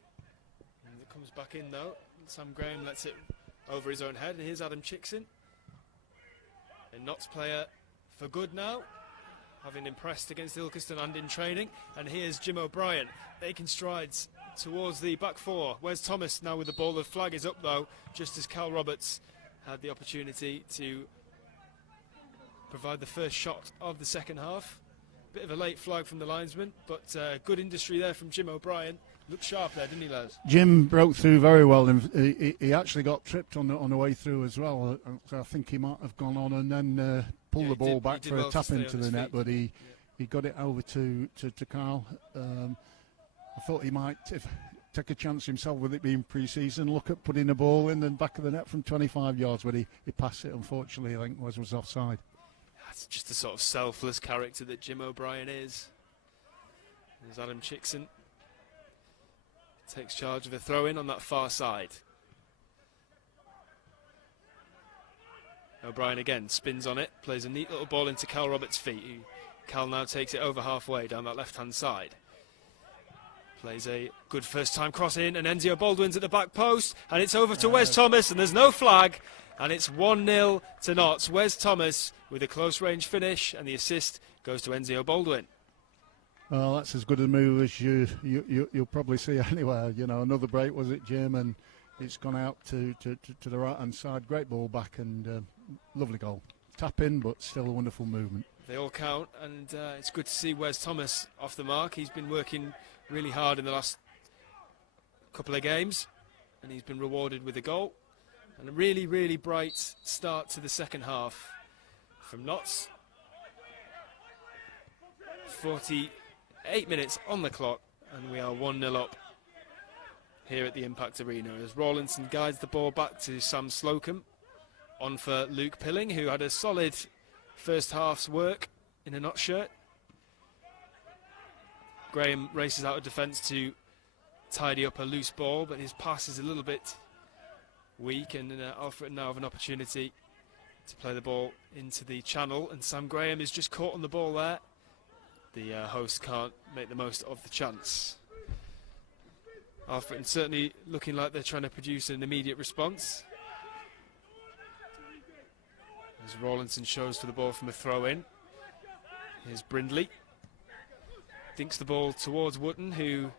And it comes back in, though. Sam Graham lets it over his own head. And here's Adam Chickson. A Notts player for good now, having impressed against Ilkeston and in training. And here's Jim O'Brien making strides towards the back four. Wes Thomas now with the ball. The flag is up, though, just as Cal Roberts had the opportunity to provide the first shot of the second half. Bit of a late flag from the linesman, but good industry there from Jim O'Brien. Looked sharp there, didn't he, Les? Jim broke through very well. And he actually got tripped on the way through as well. So I think he might have gone on and then pulled the ball back for a tap into the net, but he got it over to Carl. I thought he might take a chance himself with it being pre-season, look at putting the ball in the back of the net from 25 yards, but he passed it, unfortunately. I think was offside. That's just the sort of selfless character that Jim O'Brien is. There's Adam Chickson. Takes charge of a throw-in on that far side. O'Brien again spins on it, plays a neat little ball into Cal Roberts' feet. Cal now takes it over halfway down that left-hand side. Plays a good first-time cross in, and Enzio Baldwin's at the back post, and it's over to Wes Thomas, and there's no flag, and it's 1-0 to Notts. Wes Thomas with a close-range finish, and the assist goes to Enzio Baldwin. Well, that's as good a move as you'll probably see anywhere. You know, another break, was it, Jim? And it's gone out to the right-hand side. Great ball back, and lovely goal. Tap in, but still a wonderful movement. They all count, and it's good to see Wes Thomas off the mark. He's been working really hard in the last couple of games, and he's been rewarded with a goal. And a really, really bright start to the second half from Notts. 48 minutes on the clock, and we are 1-0 up here at the Impact Arena as Rawlinson guides the ball back to Sam Slocum. On for Luke Pilling, who had a solid first half's work in a Notts shirt. Graham races out of defence to tidy up a loose ball, but his pass is a little bit weak, and Alfreton now have an opportunity to play the ball into the channel, and Sam Graham is just caught on the ball there. The host can't make the most of the chance. Alfreton certainly looking like they're trying to produce an immediate response. As Rawlinson shows for the ball from a throw-in. Here's Brindley. Dinks the ball towards Wootton, who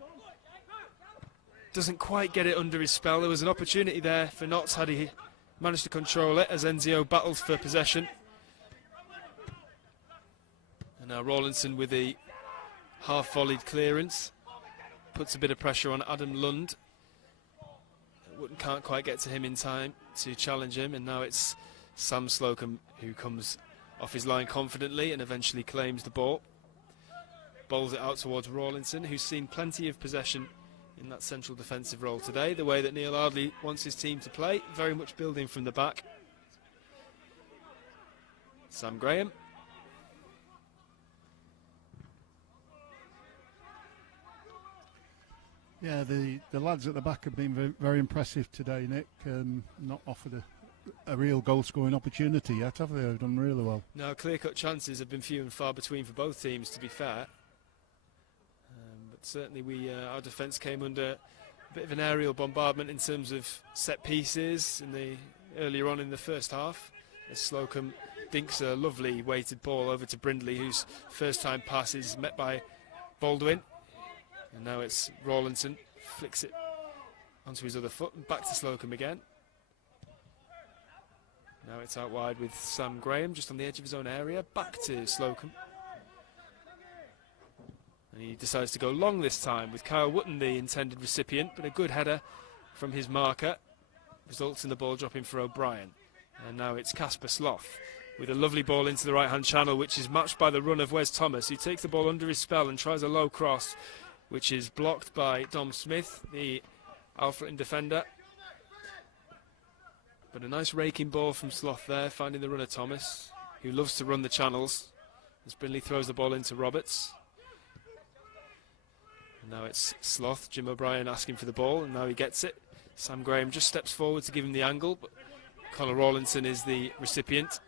doesn't quite get it under his spell. There was an opportunity there for Notts had he managed to control it as Enzio battles for possession. And now Rawlinson with a half-volleyed clearance. Puts a bit of pressure on Adam Lund. Wootton can't quite get to him in time to challenge him, and now it's Sam Slocum who comes off his line confidently and eventually claims the ball. Bowls it out towards Rawlinson, who's seen plenty of possession in that central defensive role today, the way that Neil Ardley wants his team to play, very much building from the back. Sam Graham. Yeah, the lads at the back have been very, very impressive today, Nick. Not offered a real goal-scoring opportunity yet, have they? They've done really well. No, clear-cut chances have been few and far between for both teams, to be fair. But certainly our defence came under bit of an aerial bombardment in terms of set pieces earlier on in the first half, as Slocum dinks a lovely weighted ball over to Brindley, whose first time pass is met by Baldwin, and now it's Rawlinson, flicks it onto his other foot and back to Slocum again. Now it's out wide with Sam Graham just on the edge of his own area, back to Slocum. And he decides to go long this time with Kyle Wotton the intended recipient, but a good header from his marker results in the ball dropping for O'Brien. And now it's Casper Sloth with a lovely ball into the right-hand channel, which is matched by the run of Wes Thomas, who takes the ball under his spell and tries a low cross, which is blocked by Dom Smith, the Alfreton defender. But a nice raking ball from Sloth there, finding the runner Thomas, who loves to run the channels, as Brindley throws the ball into Roberts. And now it's Sloth, Jim O'Brien asking for the ball, and now he gets it. Sam Graham just steps forward to give him the angle, but Conor Rawlinson is the recipient.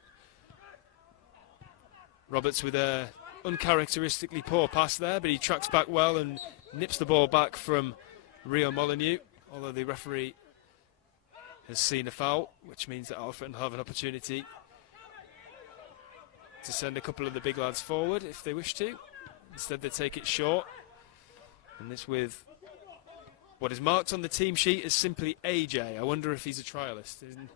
Roberts with a uncharacteristically poor pass there, but he tracks back well and nips the ball back from Rio Molyneux, although the referee has seen a foul, which means that Alfreton have an opportunity to send a couple of the big lads forward if they wish to. Instead they take it short, and this with what is marked on the team sheet as simply AJ. I wonder if he's a trialist. And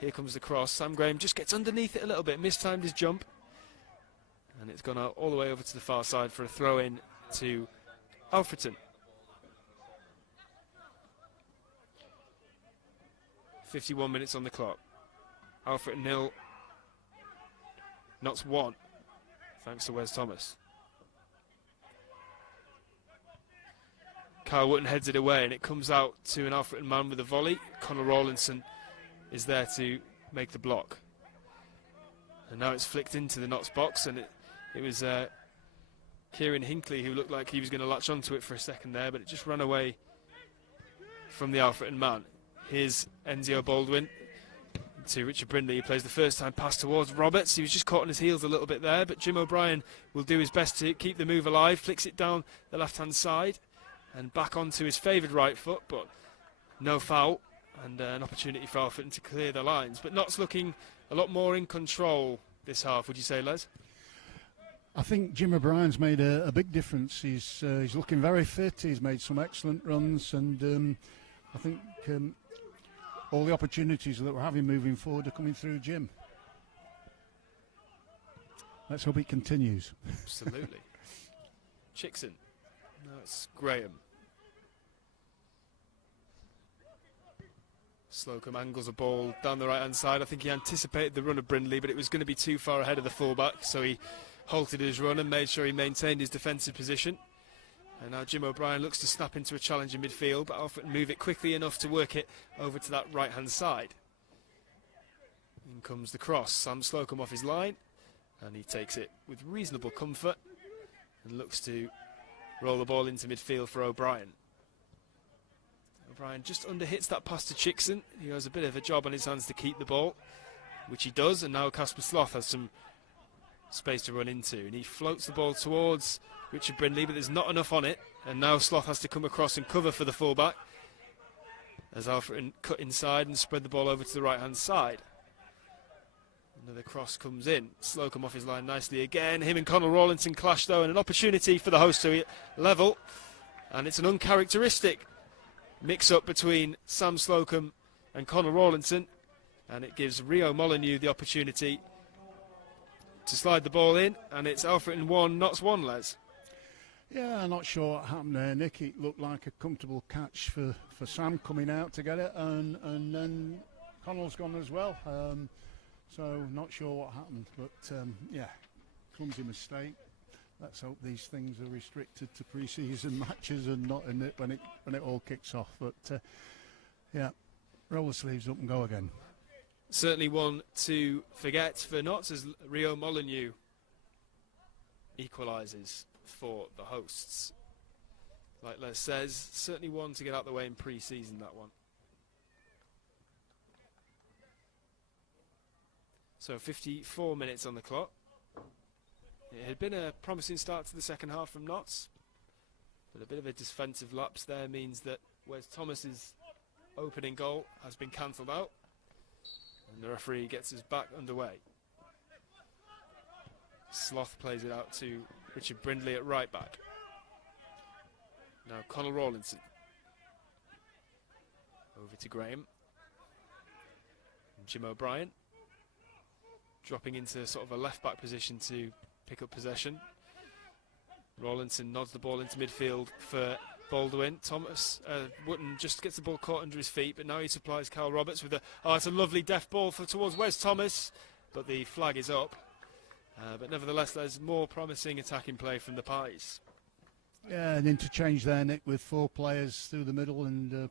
here comes the cross. Sam Graham just gets underneath it a little bit, mistimed his jump, and it's gone out all the way over to the far side for a throw-in to Alfreton. 51 minutes on the clock. Alfreton 0, Notts 1, thanks to Wes Thomas. Kyle Wotton heads it away, and it comes out to an Alfreton man with a volley. Conor Rawlinson is there to make the block. And now it's flicked into the Notts box, and it was Kieran Hinckley who looked like he was going to latch onto it for a second there, but it just ran away from the Alfreton man. Here's Enzio Baldwin to Richard Brindley. He plays the first time pass towards Roberts. He was just caught on his heels a little bit there, but Jim O'Brien will do his best to keep the move alive, flicks it down the left-hand side and back onto his favoured right foot, but no foul, and an opportunity for Alfreton to clear the lines. But Notts looking a lot more in control this half, would you say, Les? I think Jim O'Brien's made a big difference. He's looking very fit. He's made some excellent runs, and I think all the opportunities that we're having moving forward are coming through Jim. Let's hope it continues. Absolutely. Chickson. No, it's Graham. Slocum angles a ball down the right-hand side. I think he anticipated the run of Brindley, but it was going to be too far ahead of the fullback, so he halted his run and made sure he maintained his defensive position. And now Jim O'Brien looks to snap into a challenge in midfield, but Alfreton move it quickly enough to work it over to that right-hand side. In comes the cross. Sam Slocum off his line, and he takes it with reasonable comfort and looks to roll the ball into midfield for O'Brien. O'Brien just underhits that pass to Chickson. He has a bit of a job on his hands to keep the ball, which he does, and now Casper Sloth has some space to run into, and he floats the ball towards Richard Brindley, but there's not enough on it, and now Sloth has to come across and cover for the fullback as Alfreton cut inside and spread the ball over to the right hand side. Another cross comes in. Slocum off his line nicely again. Him and Conor Rawlinson clash though, and an opportunity for the host to level, and it's an uncharacteristic mix-up between Sam Slocum and Conor Rawlinson, and it gives Rio Molyneux the opportunity to slide the ball in, and it's Alfreton 1, Notts 1, Les. Yeah, I'm not sure what happened there, Nick. It looked like a comfortable catch for Sam coming out to get it, and then Connell's gone as well. So not sure what happened, but yeah, clumsy mistake. Let's hope these things are restricted to pre-season matches and not in it when it all kicks off. But yeah, roll the sleeves up and go again. Certainly one to forget for Notts as Rio Molyneux equalises for the hosts. Like Les says, certainly one to get out the way in pre-season, that one. So 54 minutes on the clock. It had been a promising start to the second half from Notts, but a bit of a defensive lapse there means that Wes Thomas's opening goal has been cancelled out, and the referee gets us back underway. Sloth plays it out to Richard Brindley at right back. Now Conor Rawlinson. Over to Graham. And Jim O'Brien. Dropping into sort of a left back position to pick up possession. Rawlinson nods the ball into midfield for Baldwin. Thomas Wootton just gets the ball caught under his feet, but now he supplies Carl Roberts with it's a lovely deft ball towards Wes Thomas, but the flag is up. But nevertheless, there's more promising attacking play from the Pies. Yeah, an interchange there, Nick, with 4 players through the middle, and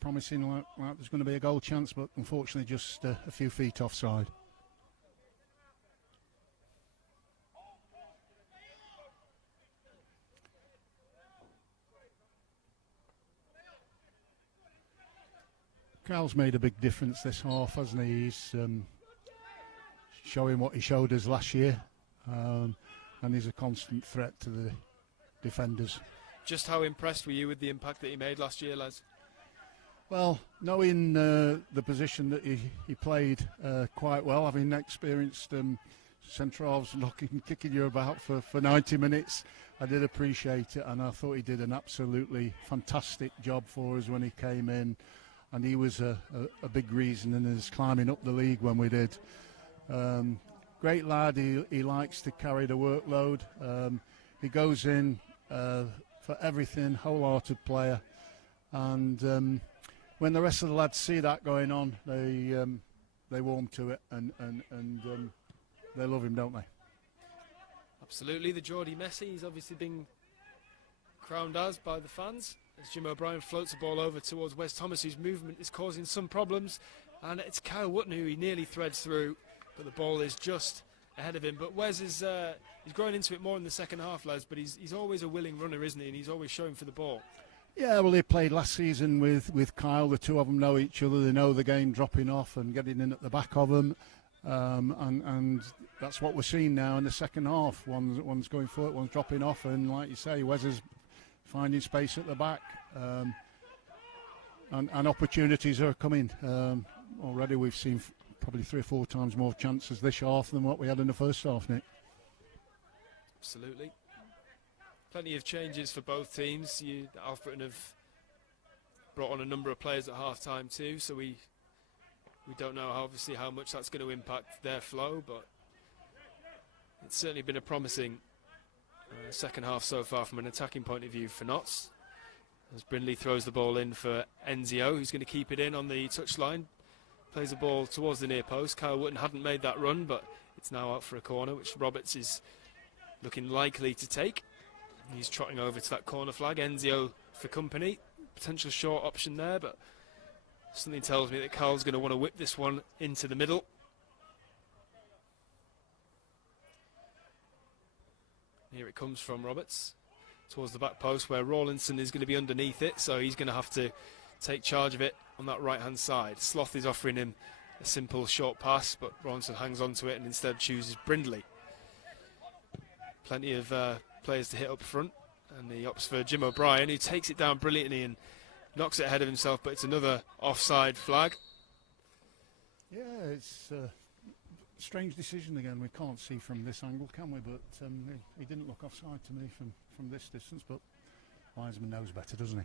promising like there's going to be a goal chance, but unfortunately just a few feet offside. Carl's made a big difference this half, hasn't he? He's showing what he showed us last year, and he's a constant threat to the defenders. Just how impressed were you with the impact that he made last year, Les? Well, knowing the position that he played quite well, having experienced centre halves kicking you about for 90 minutes, I did appreciate it, and I thought he did an absolutely fantastic job for us when he came in, and he was a big reason in us climbing up the league when we did. Great lad, he likes to carry the workload. He goes in for everything, wholehearted player, and when the rest of the lads see that going on, they warm to it, and they love him, don't they? Absolutely. The Geordie Messi is obviously being crowned as by the fans, as Jim O'Brien floats the ball over towards Wes Thomas, whose movement is causing some problems, and it's Kyle Wootton who he nearly threads through, but the ball is just ahead of him. But Wes is he's growing into it more in the second half, Les, but he's always a willing runner, isn't he? And he's always showing for the ball. Yeah, well, they played last season with Kyle. The two of them know each other. They know the game dropping off and getting in at the back of them. And that's what we're seeing now in the second half. One's going for it, one's dropping off. And like you say, Wes is finding space at the back. And opportunities are coming. Already we've seen probably 3 or 4 times more chances this half than what we had in the first half, Nick. Absolutely. Plenty of changes for both teams. Alfreton have brought on a number of players at half-time too, so we don't know obviously how much that's going to impact their flow, but it's certainly been a promising second half so far from an attacking point of view for Notts. As Brindley throws the ball in for Enzio, who's going to keep it in on the touchline. Plays the ball towards the near post. Kyle Wootton hadn't made that run, but it's now out for a corner, which Roberts is looking likely to take. He's trotting over to that corner flag. Enzio for company. Potential short option there, but something tells me that Carl's going to want to whip this one into the middle. Here it comes from Roberts towards the back post, where Rawlinson is going to be underneath it, so he's going to have to take charge of it on that right-hand side. Sloth is offering him a simple short pass, but Rawlinson hangs on to it and instead chooses Brindley. Plenty of players to hit up front, and he opts for Jim O'Brien, who takes it down brilliantly and knocks it ahead of himself, but it's another offside flag. Yeah, it's a strange decision again. We can't see from this angle, can we? But he didn't look offside to me from this distance, but linesman knows better, doesn't he?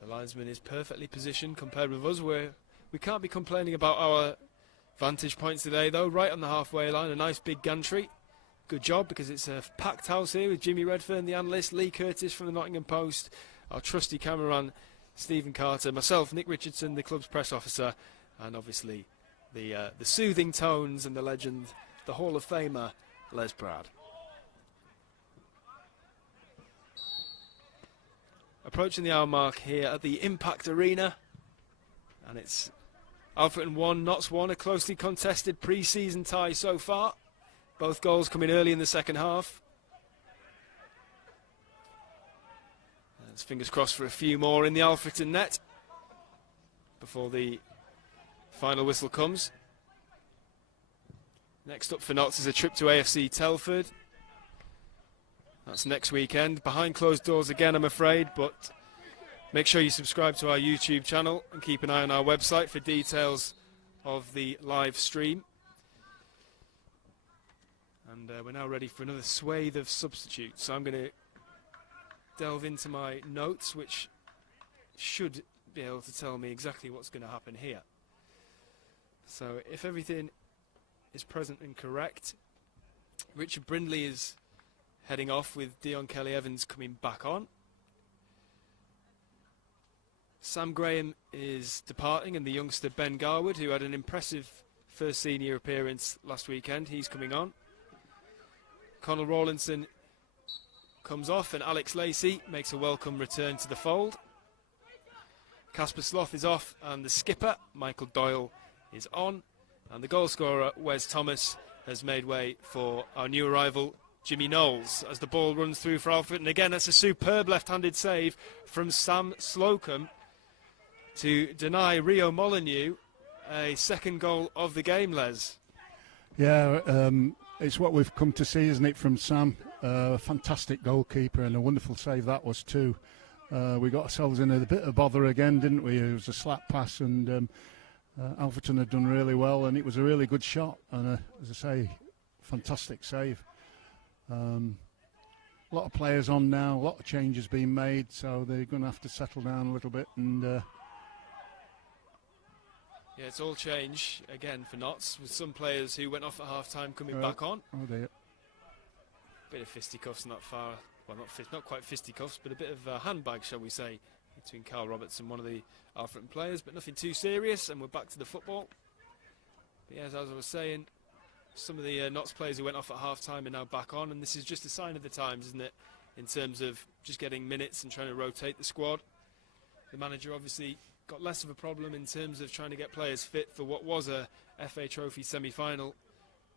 The linesman is perfectly positioned compared with us. We can't be complaining about our vantage points today, though. Right on the halfway line, a nice big gantry. Good job, because it's a packed house here with Jimmy Redfern, the analyst, Lee Curtis from the Nottingham Post, our trusty cameraman Stephen Carter, myself, Nick Richardson, the club's press officer, and obviously the soothing tones and the legend, the Hall of Famer, Les Brad. Approaching the hour mark here at the Impact Arena, and it's Alfreton 1, Notts 1, a closely contested pre-season tie so far. Both goals coming early in the second half. There's fingers crossed for a few more in the Alfreton net before the final whistle comes. Next up for Notts is a trip to AFC Telford. That's next weekend. Behind closed doors again, I'm afraid, but Make sure you subscribe to our YouTube channel and keep an eye on our website for details of the live stream. And we're now ready for another swathe of substitutes. So I'm going to delve into my notes, which should be able to tell me exactly what's going to happen here. So if everything is present and correct, Richard Brindley is heading off with Dion Kelly-Evans coming back on. Sam Graham is departing, and the youngster Ben Garwood, who had an impressive first senior appearance last weekend, he's coming on. Conor Rawlinson comes off, and Alex Lacey makes a welcome return to the fold. Casper Sloth is off, and the skipper, Michael Doyle, is on. And the goal scorer, Wes Thomas, has made way for our new arrival, Jimmy Knowles, as the ball runs through for Alfreton. And again, that's a superb left-handed save from Sam Slocum to deny Rio Molyneux a second goal of the game, Les. Yeah, it's what we've come to see, isn't it, from Sam? A fantastic goalkeeper and a wonderful save that was too. We got ourselves in a bit of bother again, didn't we? It was a slap pass, and Alfreton had done really well, and it was a really good shot. And as I say, fantastic save. A lot of players on now, a lot of changes being made, so they're going to have to settle down a little bit. And yeah, it's all change again for Notts, with some players who went off at half-time coming back on. Oh dear. Bit of fisticuffs not far, well, not quite fisticuffs, but a bit of handbag, shall we say, between Carl Roberts and one of the Alfreton players, but nothing too serious, and we're back to the football. But yeah, as I was saying, some of the Notts players who went off at half-time are now back on, and this is just a sign of the times, isn't it, in terms of just getting minutes and trying to rotate the squad. The manager obviously got less of a problem in terms of trying to get players fit for what was a FA Trophy semi-final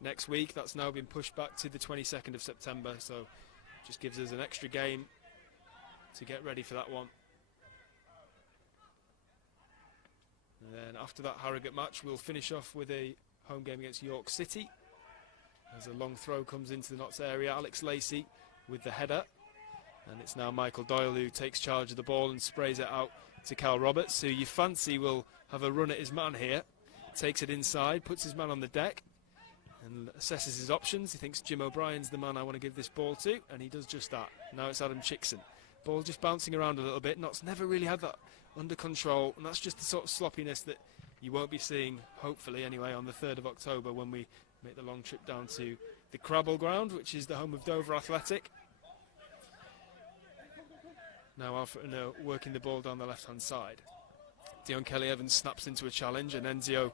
next week. That's now been pushed back to the 22nd of September, so just gives us an extra game to get ready for that one. And then after that Harrogate match, we'll finish off with a home game against York City. As a long throw comes into the Notts area, Alex Lacey with the header. And it's now Michael Doyle who takes charge of the ball and sprays it out to Cal Roberts, who you fancy will have a run at his man here. Takes it inside, puts his man on the deck and assesses his options. He thinks Jim O'Brien's the man I want to give this ball to, and he does just that. Now it's Adam Chickson. Ball just bouncing around a little bit. Notts never really had that under control, and that's just the sort of sloppiness that you won't be seeing, hopefully anyway, on the 3rd of October when we make the long trip down to the Crabble Ground, which is the home of Dover Athletic. Now Alfreton are working the ball down the left-hand side. Dion Kelly-Evans snaps into a challenge, and Enzio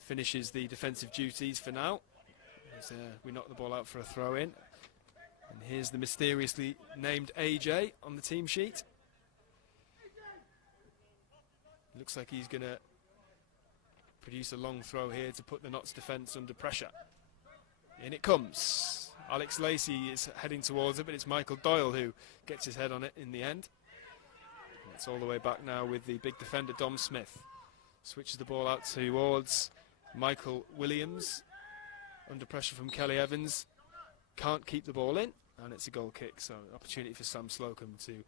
finishes the defensive duties for now. As, we knock the ball out for a throw-in. And here's the mysteriously named AJ on the team sheet. Looks like he's going to produce a long throw here to put the Notts defence under pressure. In it comes. Alex Lacey is heading towards it, but it's Michael Doyle who gets his head on it in the end. It's all the way back now with the big defender Dom Smith. Switches the ball out towards Michael Williams. Under pressure from Kelly-Evans. Can't keep the ball in, and it's a goal kick, so an opportunity for Sam Slocum to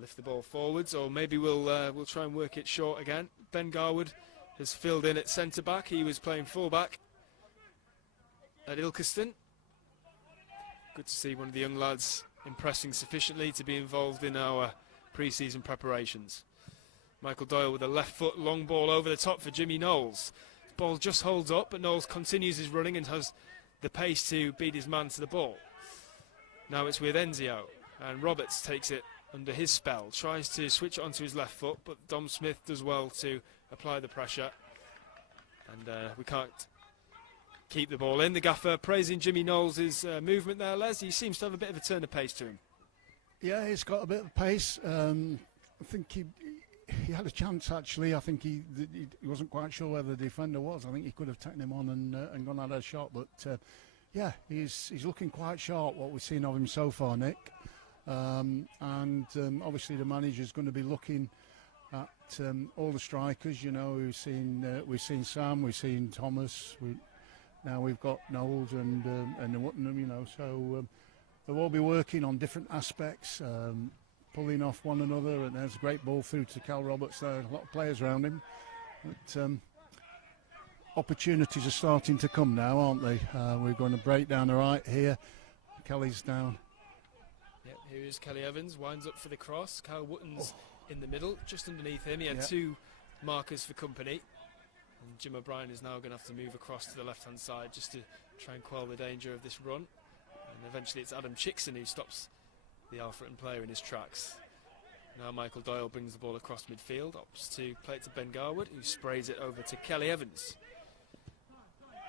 lift the ball forwards, or maybe we'll try and work it short again. Ben Garwood has filled in at centre-back. He was playing full-back at Ilkeston. Good to see one of the young lads impressing sufficiently to be involved in our pre-season preparations. Michael Doyle with a left foot long ball over the top for Jimmy Knowles. The ball just holds up, but Knowles continues his running and has the pace to beat his man to the ball. Now it's with Enzio, and Roberts takes it under his spell, tries to switch it onto his left foot, but Dom Smith does well to apply the pressure, and we can't keep the ball in. The gaffer praising Jimmy Knowles' movement there, Les. He seems to have a bit of a turn of pace to him. Yeah, he's got a bit of pace. I think he had a chance, actually. I think he wasn't quite sure where the defender was. I think he could have taken him on and gone out of a shot. But, yeah, he's looking quite sharp, what we've seen of him so far, Nick. Obviously the manager's going to be looking at all the strikers. You know, we've seen Sam, we've seen Thomas. Now we've got Knowles and Whittenham, you know, so they'll all be working on different aspects, pulling off one another, and there's a great ball through to Cal Roberts there. A lot of players around him. But opportunities are starting to come now, aren't they? We're going to break down the right here. Kelly's down. Yep, here is Kelly Evans, winds up for the cross. Kyle Wotton's in the middle, just underneath him. He had two markers for company. And Jim O'Brien is now going to have to move across to the left-hand side just to try and quell the danger of this run. And eventually it's Adam Chickson who stops the Alfreton player in his tracks. Now Michael Doyle brings the ball across midfield, opts to play it to Ben Garwood, who sprays it over to Kelly Evans.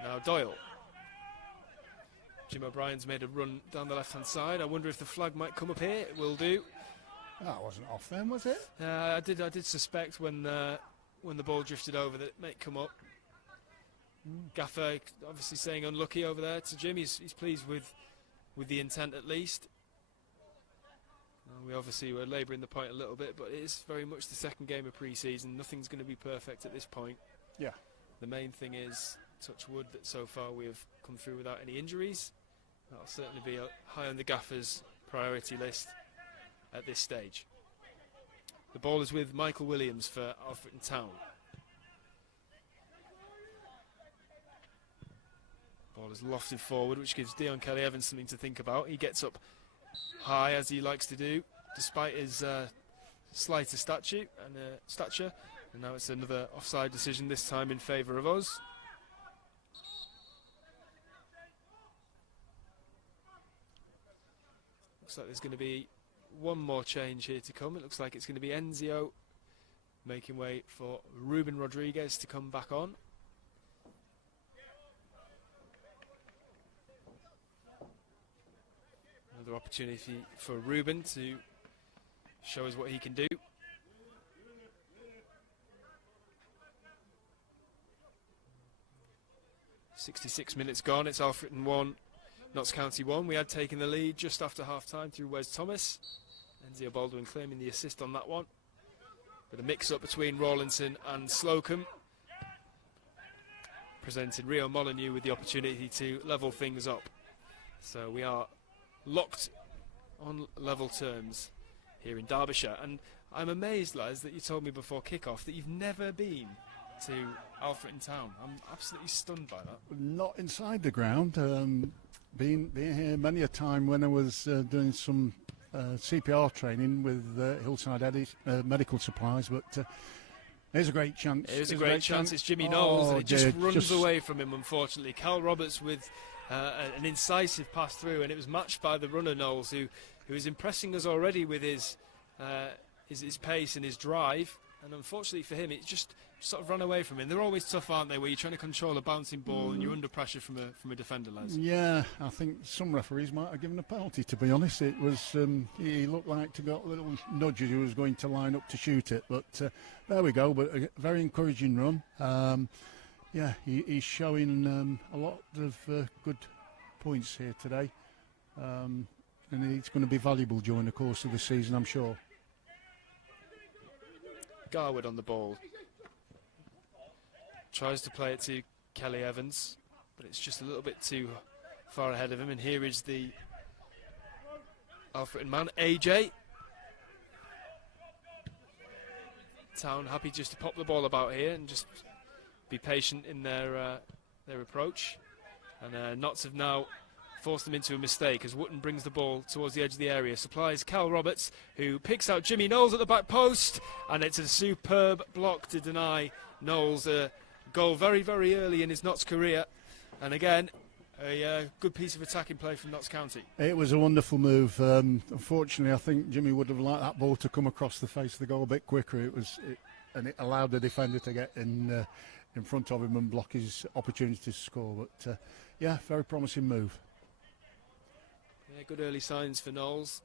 Now Doyle. Jim O'Brien's made a run down the left-hand side. I wonder if the flag might come up here. It will do. That wasn't off then, was it? I did suspect when the ball drifted over that it might come up. Gaffer obviously saying unlucky over there to Jim. He's pleased with the intent at least. We obviously were labouring the point a little bit, but it is very much the second game of pre-season. Nothing's going to be perfect at this point. Yeah. The main thing is, touch wood, that so far we have come through without any injuries. That'll certainly be high on the Gaffer's priority list at this stage. The ball is with Michael Williams for Alfreton Town. Ball is lofted forward, which gives Dion Kelly Evans something to think about. He gets up high, as he likes to do, despite his slighter stature. And now it's another offside decision, this time in favour of us. Looks like there's going to be one more change here to come. It looks like it's going to be Enzio making way for Ruben Rodriguez to come back on. Another opportunity for Ruben to show us what he can do. "66 minutes gone, it's Alfreton 1, Notts County 1. We had taken the lead just after half-time through Wes Thomas. Enzio Baldwin claiming the assist on that one. With a mix-up between Rawlinson and Slocum, presenting Rio Molyneux with the opportunity to level things up. So we are locked on level terms here in Derbyshire. And I'm amazed, Les, that you told me before kick-off that you've never been to Alfreton Town. I'm absolutely stunned by that. Not inside the ground. Been here many a time when I was doing some CPR training with Hillside Eddies Medical Supplies, but there's a great chance. It is a great chance. It's Jimmy Knowles, and it just runs away from him, unfortunately. Cal Roberts with an incisive pass through, and it was matched by the runner Knowles, who is impressing us already with his pace and his drive. And unfortunately for him, it just sort of ran away from him. They're always tough, aren't they, where you're trying to control a bouncing ball and you're under pressure from a defender, Les? Yeah, I think some referees might have given a penalty, to be honest. It was he looked like to got a little nudge as he was going to line up to shoot it. But there we go, but a very encouraging run. He's showing a lot of good points here today. And he's going to be valuable during the course of the season, I'm sure. Garwood on the ball. Tries to play it to Kelly Evans, but it's just a little bit too far ahead of him. And here is the Alfreton man, AJ. Town happy just to pop the ball about here and just be patient in their approach. And Notts have now forced them into a mistake as Wotton brings the ball towards the edge of the area. Supplies Cal Roberts, who picks out Jimmy Knowles at the back post, and it's a superb block to deny Knowles a goal very, very early in his Notts career. And again, a good piece of attacking play from Notts County. It was a wonderful move. Unfortunately, I think Jimmy would have liked that ball to come across the face of the goal a bit quicker. And it allowed the defender to get in front of him and block his opportunity to score. But very promising move. Yeah, good early signs for Knowles.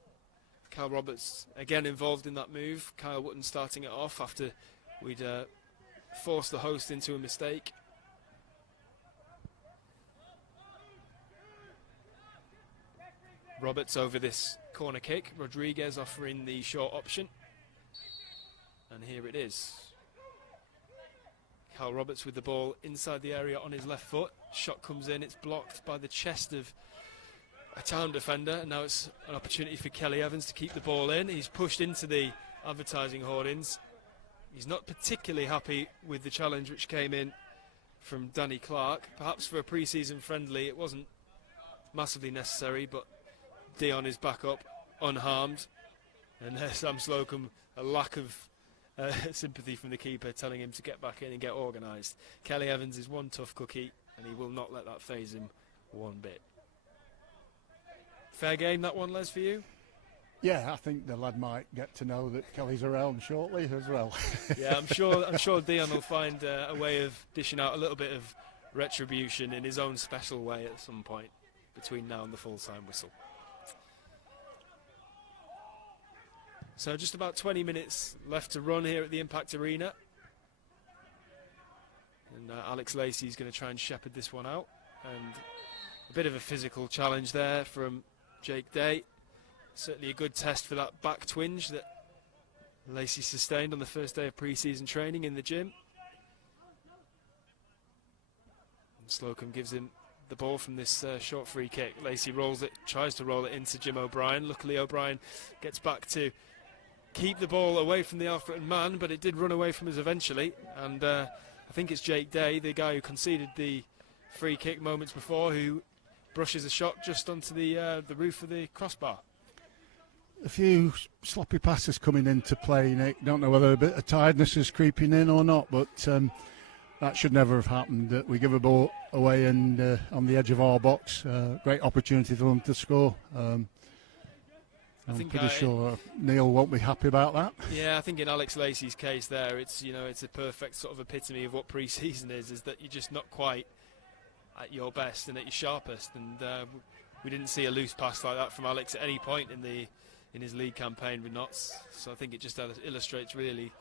Cal Roberts again involved in that move. Kyle Wotton starting it off after we'd forced the host into a mistake. Roberts over this corner kick. Rodriguez offering the short option. And here it is. Cal Roberts with the ball inside the area on his left foot. Shot comes in, it's blocked by the chest of a town defender, and now it's an opportunity for Kelly Evans to keep the ball in. He's pushed into the advertising hoardings. He's not particularly happy with the challenge which came in from Danny Clark. Perhaps for a pre-season friendly it wasn't massively necessary, but Dion is back up unharmed, and Sam Slocum, a lack of sympathy from the keeper, telling him to get back in and get organised. Kelly Evans is one tough cookie, and he will not let that faze him one bit. Fair game, that one, Les, for you? Yeah, I think the lad might get to know that Kelly's around shortly as well. Yeah, I'm sure Dion will find a way of dishing out a little bit of retribution in his own special way at some point between now and the full-time whistle. So just about 20 minutes left to run here at the Impact Arena. And Alex Lacey's going to try and shepherd this one out. And a bit of a physical challenge there from Jake Day. Certainly a good test for that back twinge that Lacey sustained on the first day of pre-season training in the gym. And Slocum gives him the ball from this short free kick. Lacey rolls it, tries to roll it into Jim O'Brien. Luckily O'Brien gets back to keep the ball away from the Alfreton man, but it did run away from us eventually. And I think it's Jake Day, the guy who conceded the free kick moments before, who brushes a shot just onto the roof of the crossbar. A few sloppy passes coming into play, Nick. Don't know whether a bit of tiredness is creeping in or not, but that should never have happened. We give a ball away and on the edge of our box. Great opportunity for them to score. I'm pretty sure Neil won't be happy about that. Yeah, I think in Alex Lacey's case there, it's a perfect sort of epitome of what pre-season is that you're just not quite at your best and at your sharpest. And we didn't see a loose pass like that from Alex at any point in his league campaign with Notts. So I think it just illustrates really,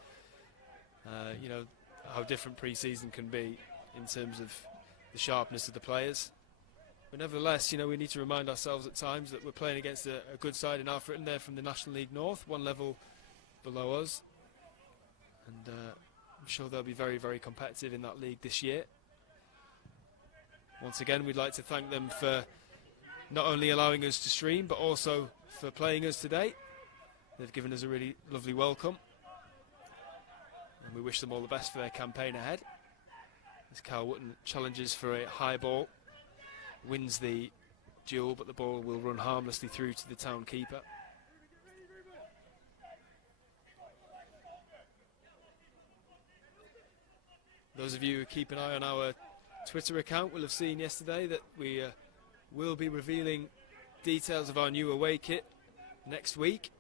how different pre-season can be in terms of the sharpness of the players. But nevertheless, we need to remind ourselves at times that we're playing against a good side in Alfreton. They're from the National League North, one level below us. And I'm sure they'll be very, very competitive in that league this year. Once again, we'd like to thank them for not only allowing us to stream, but also for playing us today. They've given us a really lovely welcome. And we wish them all the best for their campaign ahead. As Cal Wotton challenges for a high ball. Wins the duel, but the ball will run harmlessly through to the town keeper. Those of you who keep an eye on our Twitter account will have seen yesterday that we will be revealing details of our new away kit next week.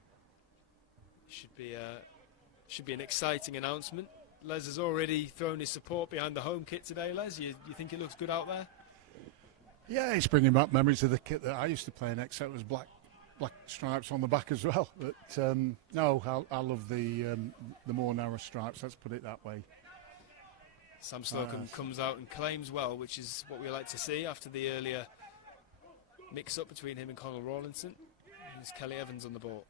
Should be an exciting announcement. Les has already thrown his support behind the home kit today. Les, you think it looks good out there? Yeah, it's bringing back memories of the kit that I used to play in, except it was black stripes on the back as well. But no, I love the more narrow stripes, let's put it that way. Sam Slocum comes out and claims well, which is what we like to see after the earlier mix-up between him and Conor Rawlinson. There's Kelly Evans on the ball.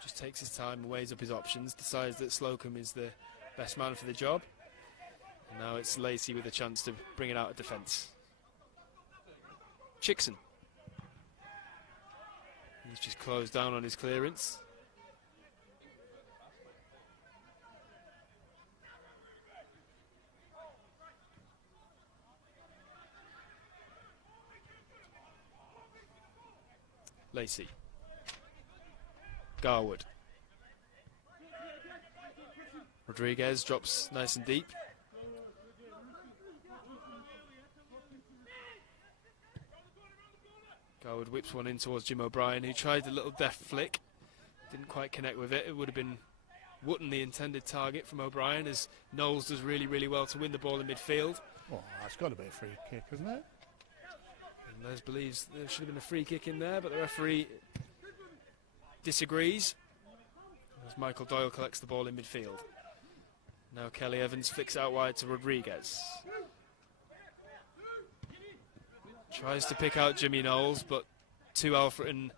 Just takes his time, weighs up his options, decides that Slocum is the best man for the job. And now it's Lacey with a chance to bring it out of defence. Chickson. He's just closed down on his clearance. Lacey. Garwood. Rodriguez drops nice and deep. Garwood whips one in towards Jim O'Brien, who tried a little deft flick. Didn't quite connect with it. It would have been Wotton the intended target from O'Brien, as Knowles does really, really well to win the ball in midfield. Oh, that's got to be a free kick, isn't it? And Les believes there should have been a free kick in there, but the referee disagrees as Michael Doyle collects the ball in midfield. Now Kelly Evans flicks out wide to Rodriguez. Tries to pick out Jimmy Knowles, but two Alfreton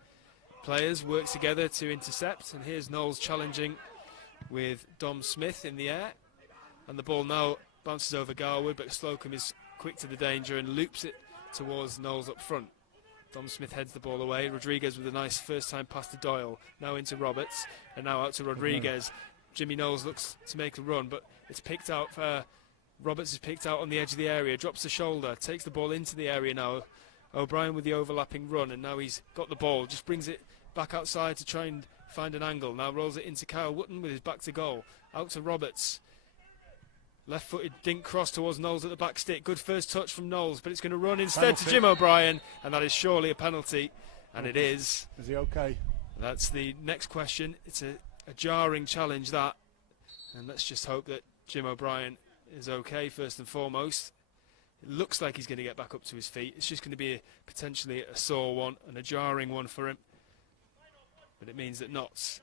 players work together to intercept. And here's Knowles challenging with Dom Smith in the air. And the ball now bounces over Garwood, but Slocum is quick to the danger and loops it towards Knowles up front. Dom Smith heads the ball away. Rodriguez with a nice first-time pass to Doyle. Now into Roberts, and now out to Rodriguez. Jimmy Knowles looks to make a run, but it's picked out. Roberts is picked out on the edge of the area, drops the shoulder, takes the ball into the area now. O'Brien with the overlapping run, and now he's got the ball. Just brings it back outside to try and find an angle. Now rolls it into Kyle Wootton with his back to goal. Out to Roberts. Left-footed dink cross towards Knowles at the back stick. Good first touch from Knowles, but it's going to run instead to Jim O'Brien, and that is surely a penalty, and it is. Is he okay? That's the next question. It's a jarring challenge, that, and let's just hope that Jim O'Brien is okay first and foremost. It looks like he's going to get back up to his feet. It's just going to be potentially a sore one and a jarring one for him, but it means that Notts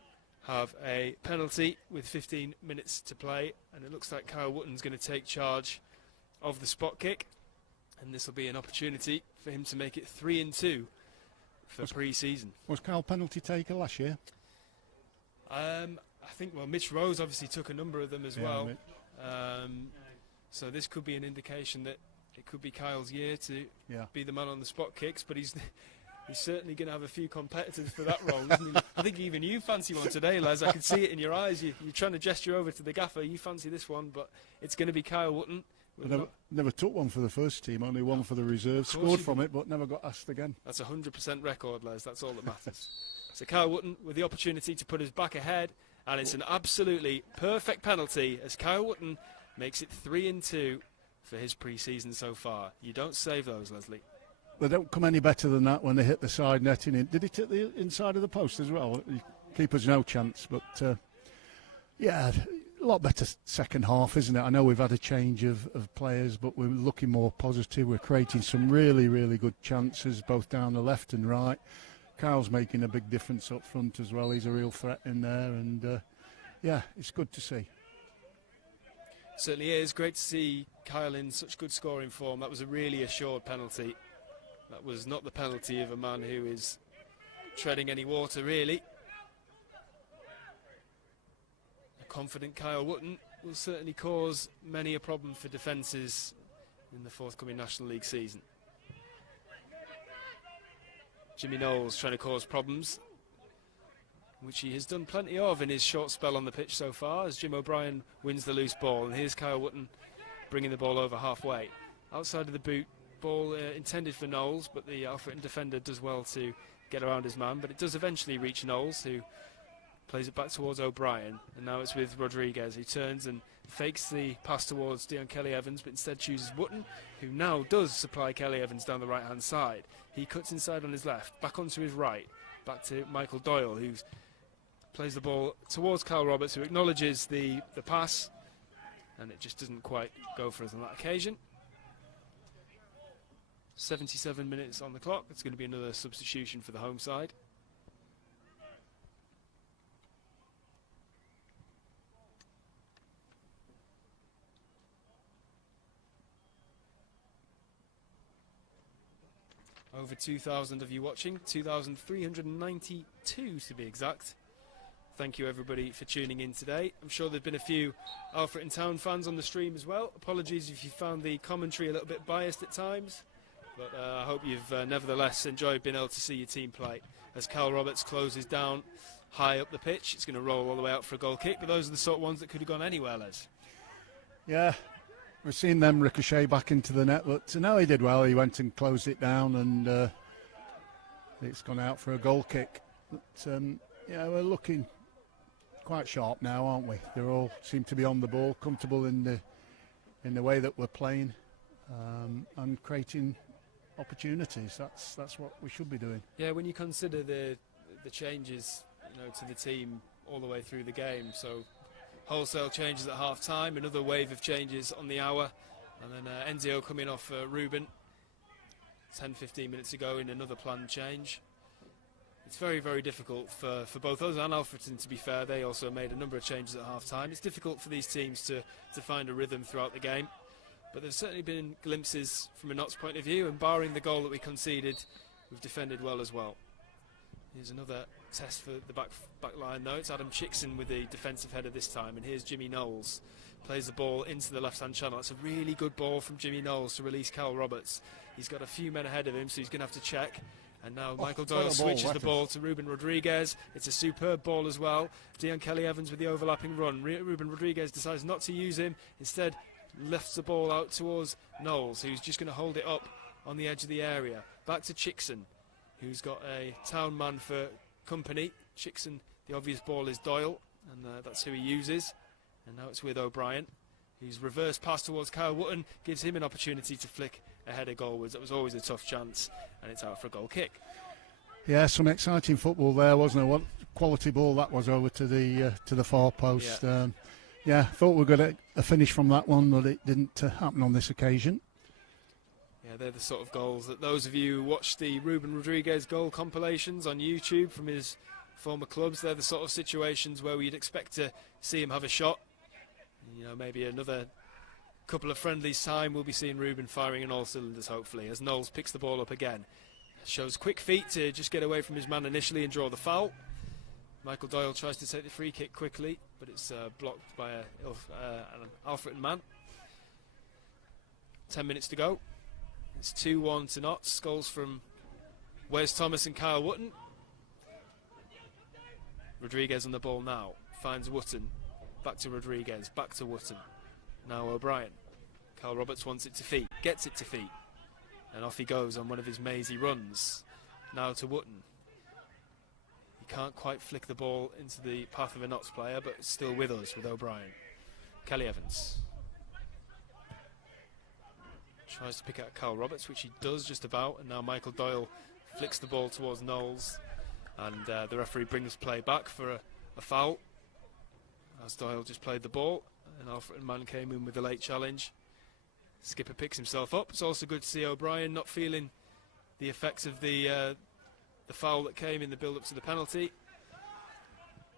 have a penalty with 15 minutes to play, and it looks like Kyle Wootton's going to take charge of the spot kick, and this will be an opportunity for him to make it 3-2 for pre-season. Was Kyle penalty taker last year? I think, well, Mitch Rose obviously took a number of them as well, so this could be an indication that it could be Kyle's year to be the man on the spot kicks, but he's certainly going to have a few competitors for that role, isn't he? I think even you fancy one today, Les. I can see it in your eyes. You're trying to gesture over to the gaffer. You fancy this one, but it's going to be Kyle Wootton. Never took one for the first team, only one for the reserves. Scored from it, but never got asked again. That's a 100% record, Les. That's all that matters. So Kyle Wootton with the opportunity to put us back ahead, and it's an absolutely perfect penalty as Kyle Wootton makes it 3-2 for his pre-season so far. You don't save those, Leslie. They don't come any better than that when they hit the side netting. Did he hit the inside of the post as well? Keeper's no chance, but yeah, a lot better second half, isn't it? I know we've had a change of players, but we're looking more positive. We're creating some really, really good chances, both down the left and right. Kyle's making a big difference up front as well. He's a real threat in there, and yeah, it's good to see. Certainly is. Great to see Kyle in such good scoring form. That was a really assured penalty. That was not the penalty of a man who is treading any water, really. A confident Kyle Wootton will certainly cause many a problem for defences in the forthcoming National League season. Jimmy Knowles trying to cause problems, which he has done plenty of in his short spell on the pitch so far, as Jim O'Brien wins the loose ball. And here's Kyle Wootton bringing the ball over halfway. Outside of the boot, ball intended for Knowles, but the Alfreton defender does well to get around his man, but it does eventually reach Knowles, who plays it back towards O'Brien, and now it's with Rodriguez, who turns and fakes the pass towards Dion Kelly-Evans, but instead chooses Wootton, who now does supply Kelly-Evans down the right-hand side. He cuts inside on his left, back onto his right, back to Michael Doyle, who plays the ball towards Kyle Roberts, who acknowledges the pass, and it just doesn't quite go for us on that occasion. 77 minutes on the clock. It's going to be another substitution for the home side. Over 2,000 of you watching, 2,392 to be exact. Thank you everybody for tuning in today. I'm sure there've been a few Alfreton Town fans on the stream as well. Apologies if you found the commentary a little bit biased at times. But I hope you've nevertheless enjoyed being able to see your team play. As Kyle Roberts closes down high up the pitch, it's going to roll all the way out for a goal kick. But those are the sort of ones that could have gone anywhere, Les. Yeah, we've seen them ricochet back into the net. But no, he did well. He went and closed it down, and it's gone out for a goal kick. But yeah, we're looking quite sharp now, aren't we? They all seem to be on the ball, comfortable in the way that we're playing, and creating opportunities. That's what we should be doing. Yeah, when you consider the changes, to the team all the way through the game. So wholesale changes at half time, another wave of changes on the hour, and then Enzio coming off Ruben 10-15 minutes ago in another planned change. It's very, very difficult for both us and Alfreton, to be fair. They also made a number of changes at half time. It's difficult for these teams to find a rhythm throughout the game. But there's certainly been glimpses from a Notts point of view, and barring the goal that we conceded, we've defended well as well. Here's another test for the back line though. It's Adam Chickson with the defensive header this time, and here's Jimmy Knowles. Plays the ball into the left-hand channel. It's a really good ball from Jimmy Knowles to release Carl Roberts. He's got a few men ahead of him, so he's going to have to check. And now Michael Doyle switches the ball to Ruben Rodriguez. It's a superb ball as well. Dion Kelly-Evans with the overlapping run. Ruben Rodriguez decides not to use him. Instead, lifts the ball out towards Knowles, who's just going to hold it up on the edge of the area. Back to Chickson, who's got a town man for company. Chickson, the obvious ball is Doyle, and that's who he uses. And now it's with O'Brien, whose reverse pass towards Kyle Wootton gives him an opportunity to flick a header goalwards. That was always a tough chance, and it's out for a goal kick. Yeah, some exciting football there, wasn't there? What quality ball that was over to the far post. Yeah, thought we were going to a finish from that one, but it didn't happen on this occasion. Yeah, they're the sort of goals that those of you who watch the Ruben Rodriguez goal compilations on YouTube from his former clubs, they're the sort of situations where we'd expect to see him have a shot. You know, maybe another couple of friendlies time we'll be seeing Ruben firing in all cylinders, hopefully, as Knowles picks the ball up again. Shows quick feet to just get away from his man initially and draw the foul. Michael Doyle tries to take the free kick quickly, but it's blocked by an Alfreton man. 10 minutes to go. It's 2-1 to Notts. Goals from Wes Thomas and Kyle Wootton. Rodriguez on the ball now. Finds Wootton. Back to Rodriguez. Back to Wootton. Now O'Brien. Carl Roberts wants it to feet. Gets it to feet. And off he goes on one of his mazy runs. Now to Wootton. He can't quite flick the ball into the path of a Notts player, but it's still with us with O'Brien. Kelly-Evans. Tries to pick out Carl Roberts, which he does just about. And now Michael Doyle flicks the ball towards Knowles. And the referee brings play back for a foul. As Doyle just played the ball. And Alfreton man came in with a late challenge. Skipper picks himself up. It's also good to see O'Brien not feeling the effects of the foul that came in the build-up to the penalty.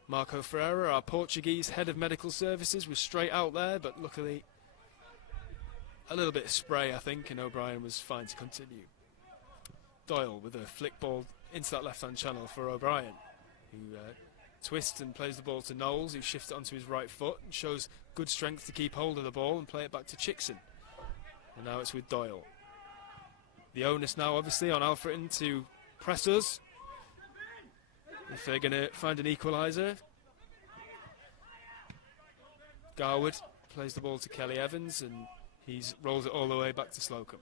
Marco Ferreira, our Portuguese head of medical services, was straight out there, but luckily a little bit of spray, I think, and O'Brien was fine to continue. Doyle with a flick ball into that left-hand channel for O'Brien, who twists and plays the ball to Knowles, who shifts it onto his right foot and shows good strength to keep hold of the ball and play it back to Chickson. And now it's with Doyle. The onus now obviously on Alfreton to press us if they're going to find an equaliser. Garwood plays the ball to Kelly-Evans and he rolls it all the way back to Slocum.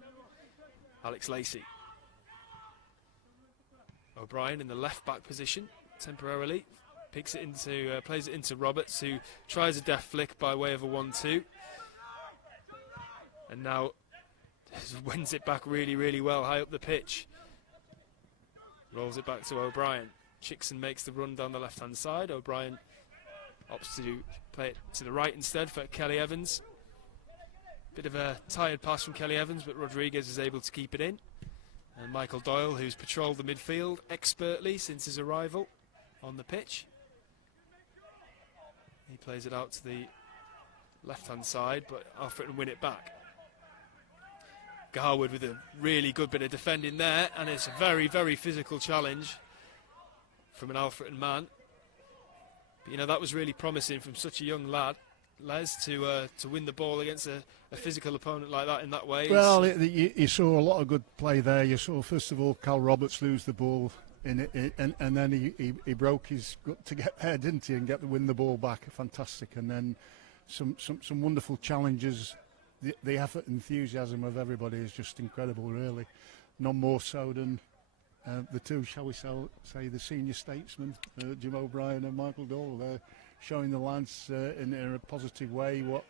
Alex Lacey. O'Brien in the left back position temporarily. Picks it into, plays it into Roberts, who tries a deft flick by way of a 1-2. And now wins it back really, really well high up the pitch. Rolls it back to O'Brien. Chickson makes the run down the left-hand side. O'Brien opts to play it to the right instead for Kelly-Evans. Bit of a tired pass from Kelly-Evans, but Rodriguez is able to keep it in. And Michael Doyle, who's patrolled the midfield expertly since his arrival on the pitch. He plays it out to the left-hand side, but Alfreton win it back. Garwood with a really good bit of defending there, and it's a very, very physical challenge from an Alfreton man. But, you know, that was really promising from such a young lad, Les, to win the ball against a physical opponent like that in that way. Well, you saw a lot of good play there. You saw, first of all, Carl Roberts lose the ball, and then he broke his gut to get there, didn't he, and win the ball back. Fantastic. And then some wonderful challenges. The effort and enthusiasm of everybody is just incredible, really. None more so than the two, shall we say, the senior statesmen, Jim O'Brien and Michael Doyle. They're showing the lads in a positive way what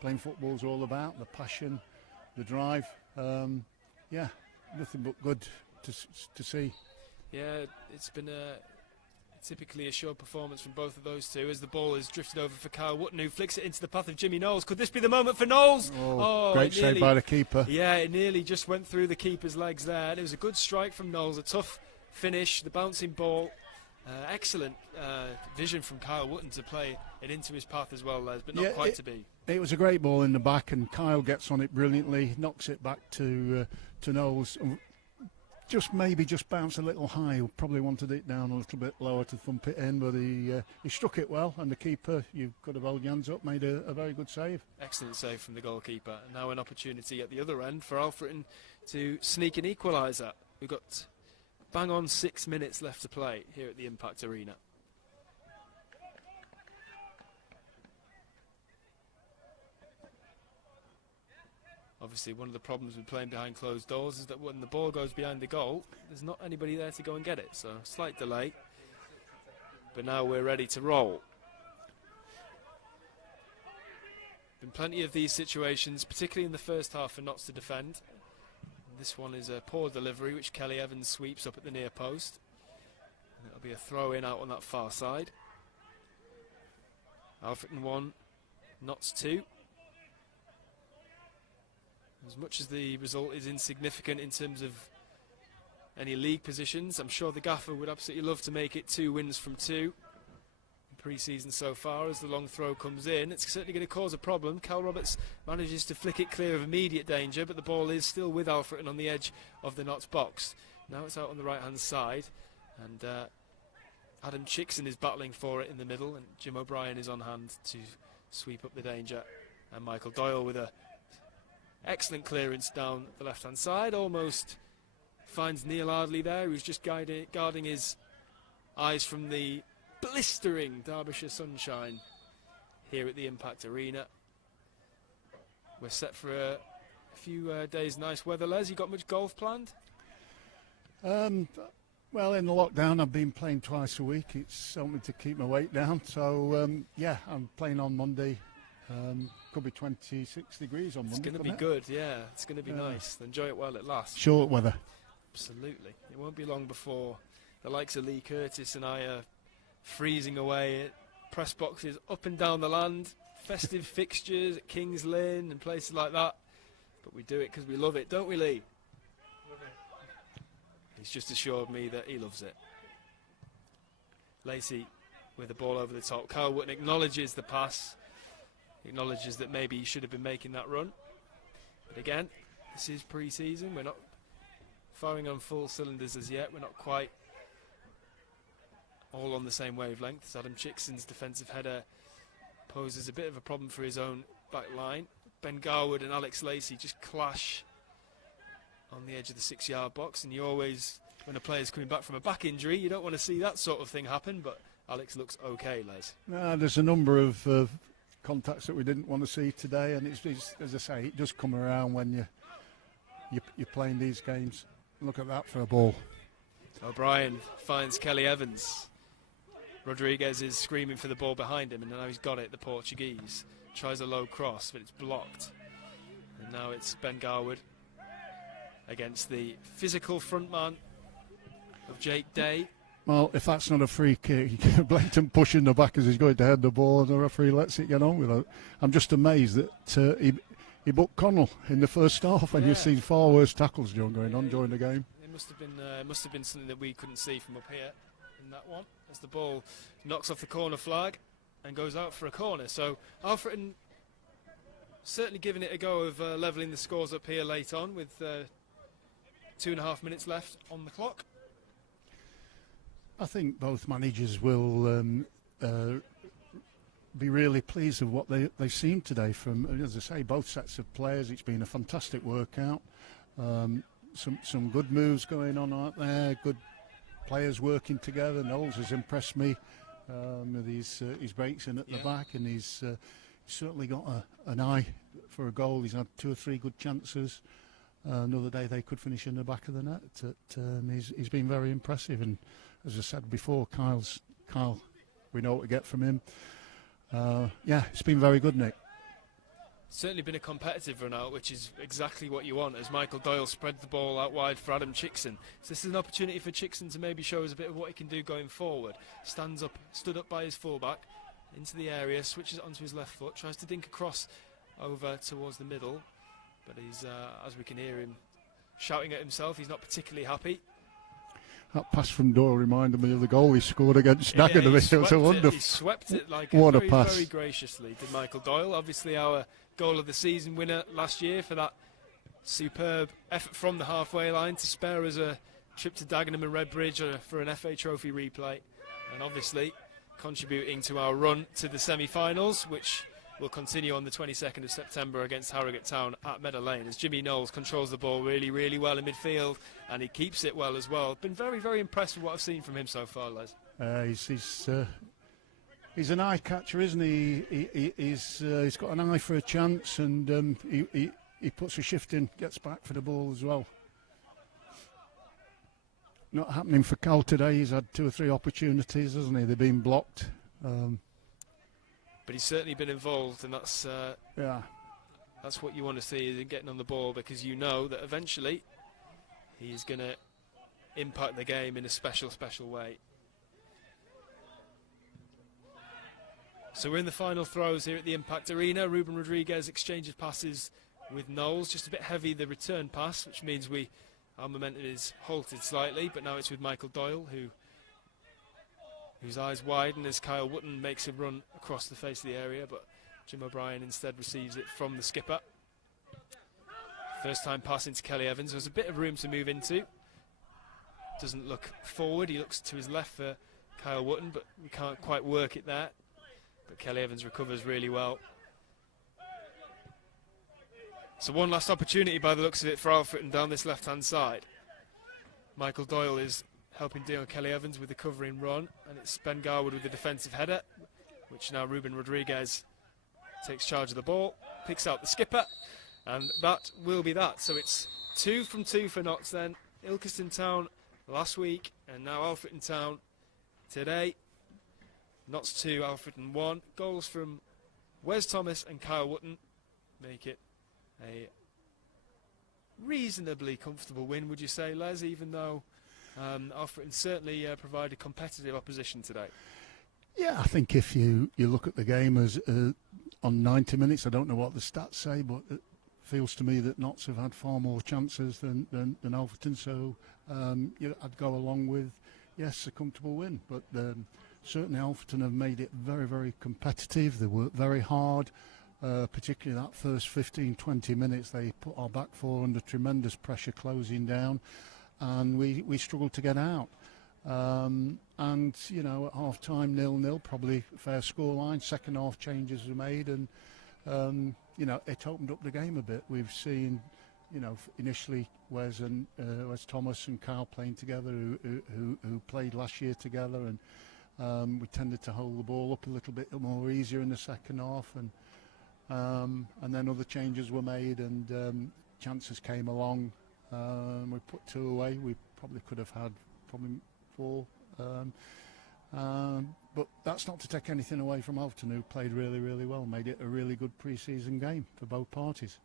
playing football's all about, the passion, the drive. Yeah, nothing but good to see. Yeah, it's been typically a show performance from both of those two as the ball is drifted over for Kyle Wootton, who flicks it into the path of Jimmy Knowles. Could this be the moment for Knowles? Oh, great save by the keeper. Yeah, it nearly just went through the keeper's legs there. And it was a good strike from Knowles, a tough finish, the bouncing ball. Excellent vision from Kyle Wootton to play it into his path as well, Les, but not quite to be. It was a great ball in the back, and Kyle gets on it brilliantly, knocks it back to Knowles. maybe just bounced a little high. He probably wanted it down a little bit lower to thump it in, but he struck it well, and the keeper, you could have held your hands up, made a very good save. Excellent save from the goalkeeper. And now an opportunity at the other end for Alfreton to sneak an equaliser. We've got bang on 6 minutes left to play here at the Impact Arena. Obviously, one of the problems with playing behind closed doors is that when the ball goes behind the goal, there's not anybody there to go and get it. So, slight delay. But now we're ready to roll. Been plenty of these situations, particularly in the first half, for Notts to defend. This one is a poor delivery, which Kelly Evans sweeps up at the near post. And it'll be a throw in out on that far side. Alfreton 1, Notts 2. As much as the result is insignificant in terms of any league positions, I'm sure the gaffer would absolutely love to make it 2 wins from 2 in pre-season so far. As the long throw comes in, it's certainly going to cause a problem. Cal Roberts manages to flick it clear of immediate danger, but the ball is still with Alfreton on the edge of the Notts box. Now it's out on the right-hand side, and Adam Chickson is battling for it in the middle, and Jim O'Brien is on hand to sweep up the danger. And Michael Doyle with a excellent clearance down the left-hand side, almost finds Neil Ardley there, who's just guarding his eyes from the blistering Derbyshire sunshine here at the Impact Arena. We're set for a few days nice weather. Les, you got much golf planned? Well, in the lockdown, I've been playing twice a week. It's helped me to keep my weight down. So, yeah, I'm playing on Monday. Could be 26 degrees on Monday. It's going to be good, yeah. It's going to be nice. Enjoy it while it lasts. Short weather. Absolutely. It won't be long before the likes of Lee Curtis and I are freezing away at press boxes up and down the land, festive fixtures at Kings Lynn and places like that. But we do it because we love it, don't we, Lee? Love it. He's just assured me that he loves it. Lacey with the ball over the top. Kyle Wootton acknowledges the pass. Acknowledges that maybe he should have been making that run. But again, this is pre-season. We're not firing on full cylinders as yet. We're not quite all on the same wavelength. As Adam Chickson's defensive header poses a bit of a problem for his own back line. Ben Garwood and Alex Lacey just clash on the edge of the 6-yard box. And you always, when a player's coming back from a back injury, you don't want to see that sort of thing happen. But Alex looks okay, Les. There's a number of contacts that we didn't want to see today, and it's as I say, it does come around when you're playing these games. Look at that for a ball. O'Brien finds Kelly Evans. Rodriguez is screaming for the ball behind him, and now he's got it. The Portuguese tries a low cross, but it's blocked. And now it's Ben Garwood against the physical front man of Jake Day. Well, if that's not a free kick, blatant push in the back as he's going to head the ball, and the referee lets it get on with it. I'm just amazed that he booked Connell in the first half, and you've seen far worse tackles going on during the game. It must have been something that we couldn't see from up here in that one, as the ball knocks off the corner flag and goes out for a corner. So Alfreton certainly giving it a go of levelling the scores up here late on with 2.5 minutes left on the clock. I think both managers will be really pleased with what they've seen today from, as I say, both sets of players. It's been a fantastic workout. Some good moves going on out there, good players working together. Knowles has impressed me with his breaks in at the back, and he's certainly got an eye for a goal. He's had 2 or 3 good chances. Another day they could finish in the back of the net. He's been very impressive, and as I said before, Kyle, we know what we get from him. It's been very good, Nick. Certainly been a competitive run out, which is exactly what you want, as Michael Doyle spread the ball out wide for Adam Chickson. So this is an opportunity for Chickson to maybe show us a bit of what he can do going forward. Stood up by his fullback, into the area, switches it onto his left foot, tries to dink across over towards the middle. But he's, as we can hear him shouting at himself, he's not particularly happy. That pass from Doyle reminded me of the goal he scored against Dagenham. It was a wonderful. He swept it like very, very graciously, did Michael Doyle. Obviously our goal of the season winner last year for that superb effort from the halfway line to spare us a trip to Dagenham and Redbridge for an FA Trophy replay, and obviously contributing to our run to the semi-finals, which will continue on the 22nd of September against Harrogate Town at Meadow Lane, as Jimmy Knowles controls the ball really, really well in midfield, and he keeps it well as well. Been very, very impressed with what I've seen from him so far, Les. He's an eye catcher, isn't he? He's got an eye for a chance, and he puts a shift in, gets back for the ball as well. Not happening for Cal today. He's had 2 or 3 opportunities, hasn't he? They've been blocked. But he's certainly been involved, and that's what you want to see, is getting on the ball, because you know that eventually he's going to impact the game in a special, special way. So we're in the final throws here at the Impact Arena. Ruben Rodriguez exchanges passes with Knowles. Just a bit heavy, the return pass, which means our momentum is halted slightly, but now it's with Michael Doyle, whose eyes widen as Kyle Wootton makes a run across the face of the area, but Jim O'Brien instead receives it from the skipper. First time pass into Kelly Evans. There's a bit of room to move into. Doesn't look forward, he looks to his left for Kyle Wootton, but we can't quite work it there. But Kelly Evans recovers really well. So one last opportunity by the looks of it for Alfreton down this left-hand side. Michael Doyle is helping Dion Kelly Evans with the covering run, and it's Ben Garwood with the defensive header, which now Ruben Rodriguez takes charge of the ball, picks out the skipper, and that will be that. So it's 2 from 2 for Notts then. Ilkeston Town last week, and now Alfreton Town today. Notts 2, Alfreton 1. Goals from Wes Thomas and Kyle Wootton make it a reasonably comfortable win, would you say, Les, even though Alfreton certainly provided competitive opposition today? Yeah, I think if you look at the game as on 90 minutes, I don't know what the stats say, but it feels to me that Notts have had far more chances than Alfreton, so I'd go along with, yes, a comfortable win, but certainly Alfreton have made it very, very competitive. They worked very hard, particularly that first 15-20 minutes. They put our back four under tremendous pressure closing down, and we struggled to get out. And, at half-time, 0-0, probably fair scoreline. Second half changes were made, and, it opened up the game a bit. We've seen, initially Wes Thomas and Kyle playing together, who played last year together, and we tended to hold the ball up a little bit more easier in the second half, and then other changes were made, and chances came along. We put 2 away. We probably could have had 4. But that's not to take anything away from Alfreton, who played really, really well, made it a really good pre-season game for both parties.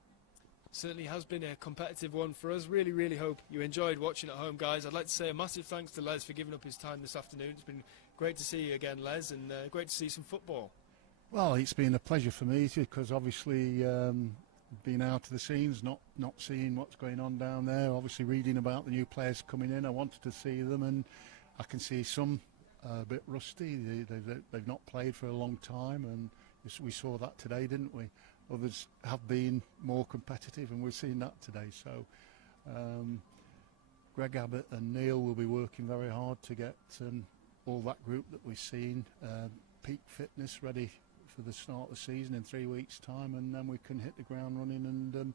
Certainly has been a competitive one for us. Really, really hope you enjoyed watching at home, guys. I'd like to say a massive thanks to Les for giving up his time this afternoon. It's been great to see you again, Les, and great to see some football. Well, it's been a pleasure for me, because obviously being out of the scenes, not seeing what's going on down there, obviously reading about the new players coming in. I wanted to see them, and I can see some a bit rusty. They've not played for a long time, and we saw that today, didn't we? Others have been more competitive, and we've seen that today. So Greg Abbott and Neil will be working very hard to get all that group that we've seen peak fitness ready for the start of the season in 3 weeks' time, and then we can hit the ground running, and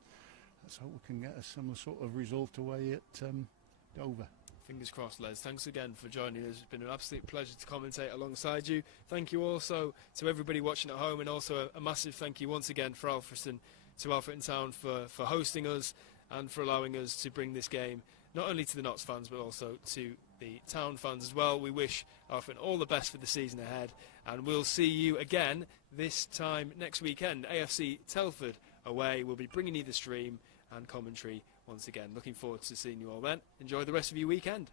let's hope we can get a similar sort of result away at Dover. Fingers crossed, Les. Thanks again for joining us. It's been an absolute pleasure to commentate alongside you. Thank you also to everybody watching at home, and also a massive thank you once again for Alfreton Town for hosting us and for allowing us to bring this game not only to the Notts fans but also to the Town fans as well. We wish Alfreton all the best for the season ahead, and we'll see you again this time next weekend. AFC Telford away. We'll be bringing you the stream and commentary once again. Looking forward to seeing you all then. Enjoy the rest of your weekend.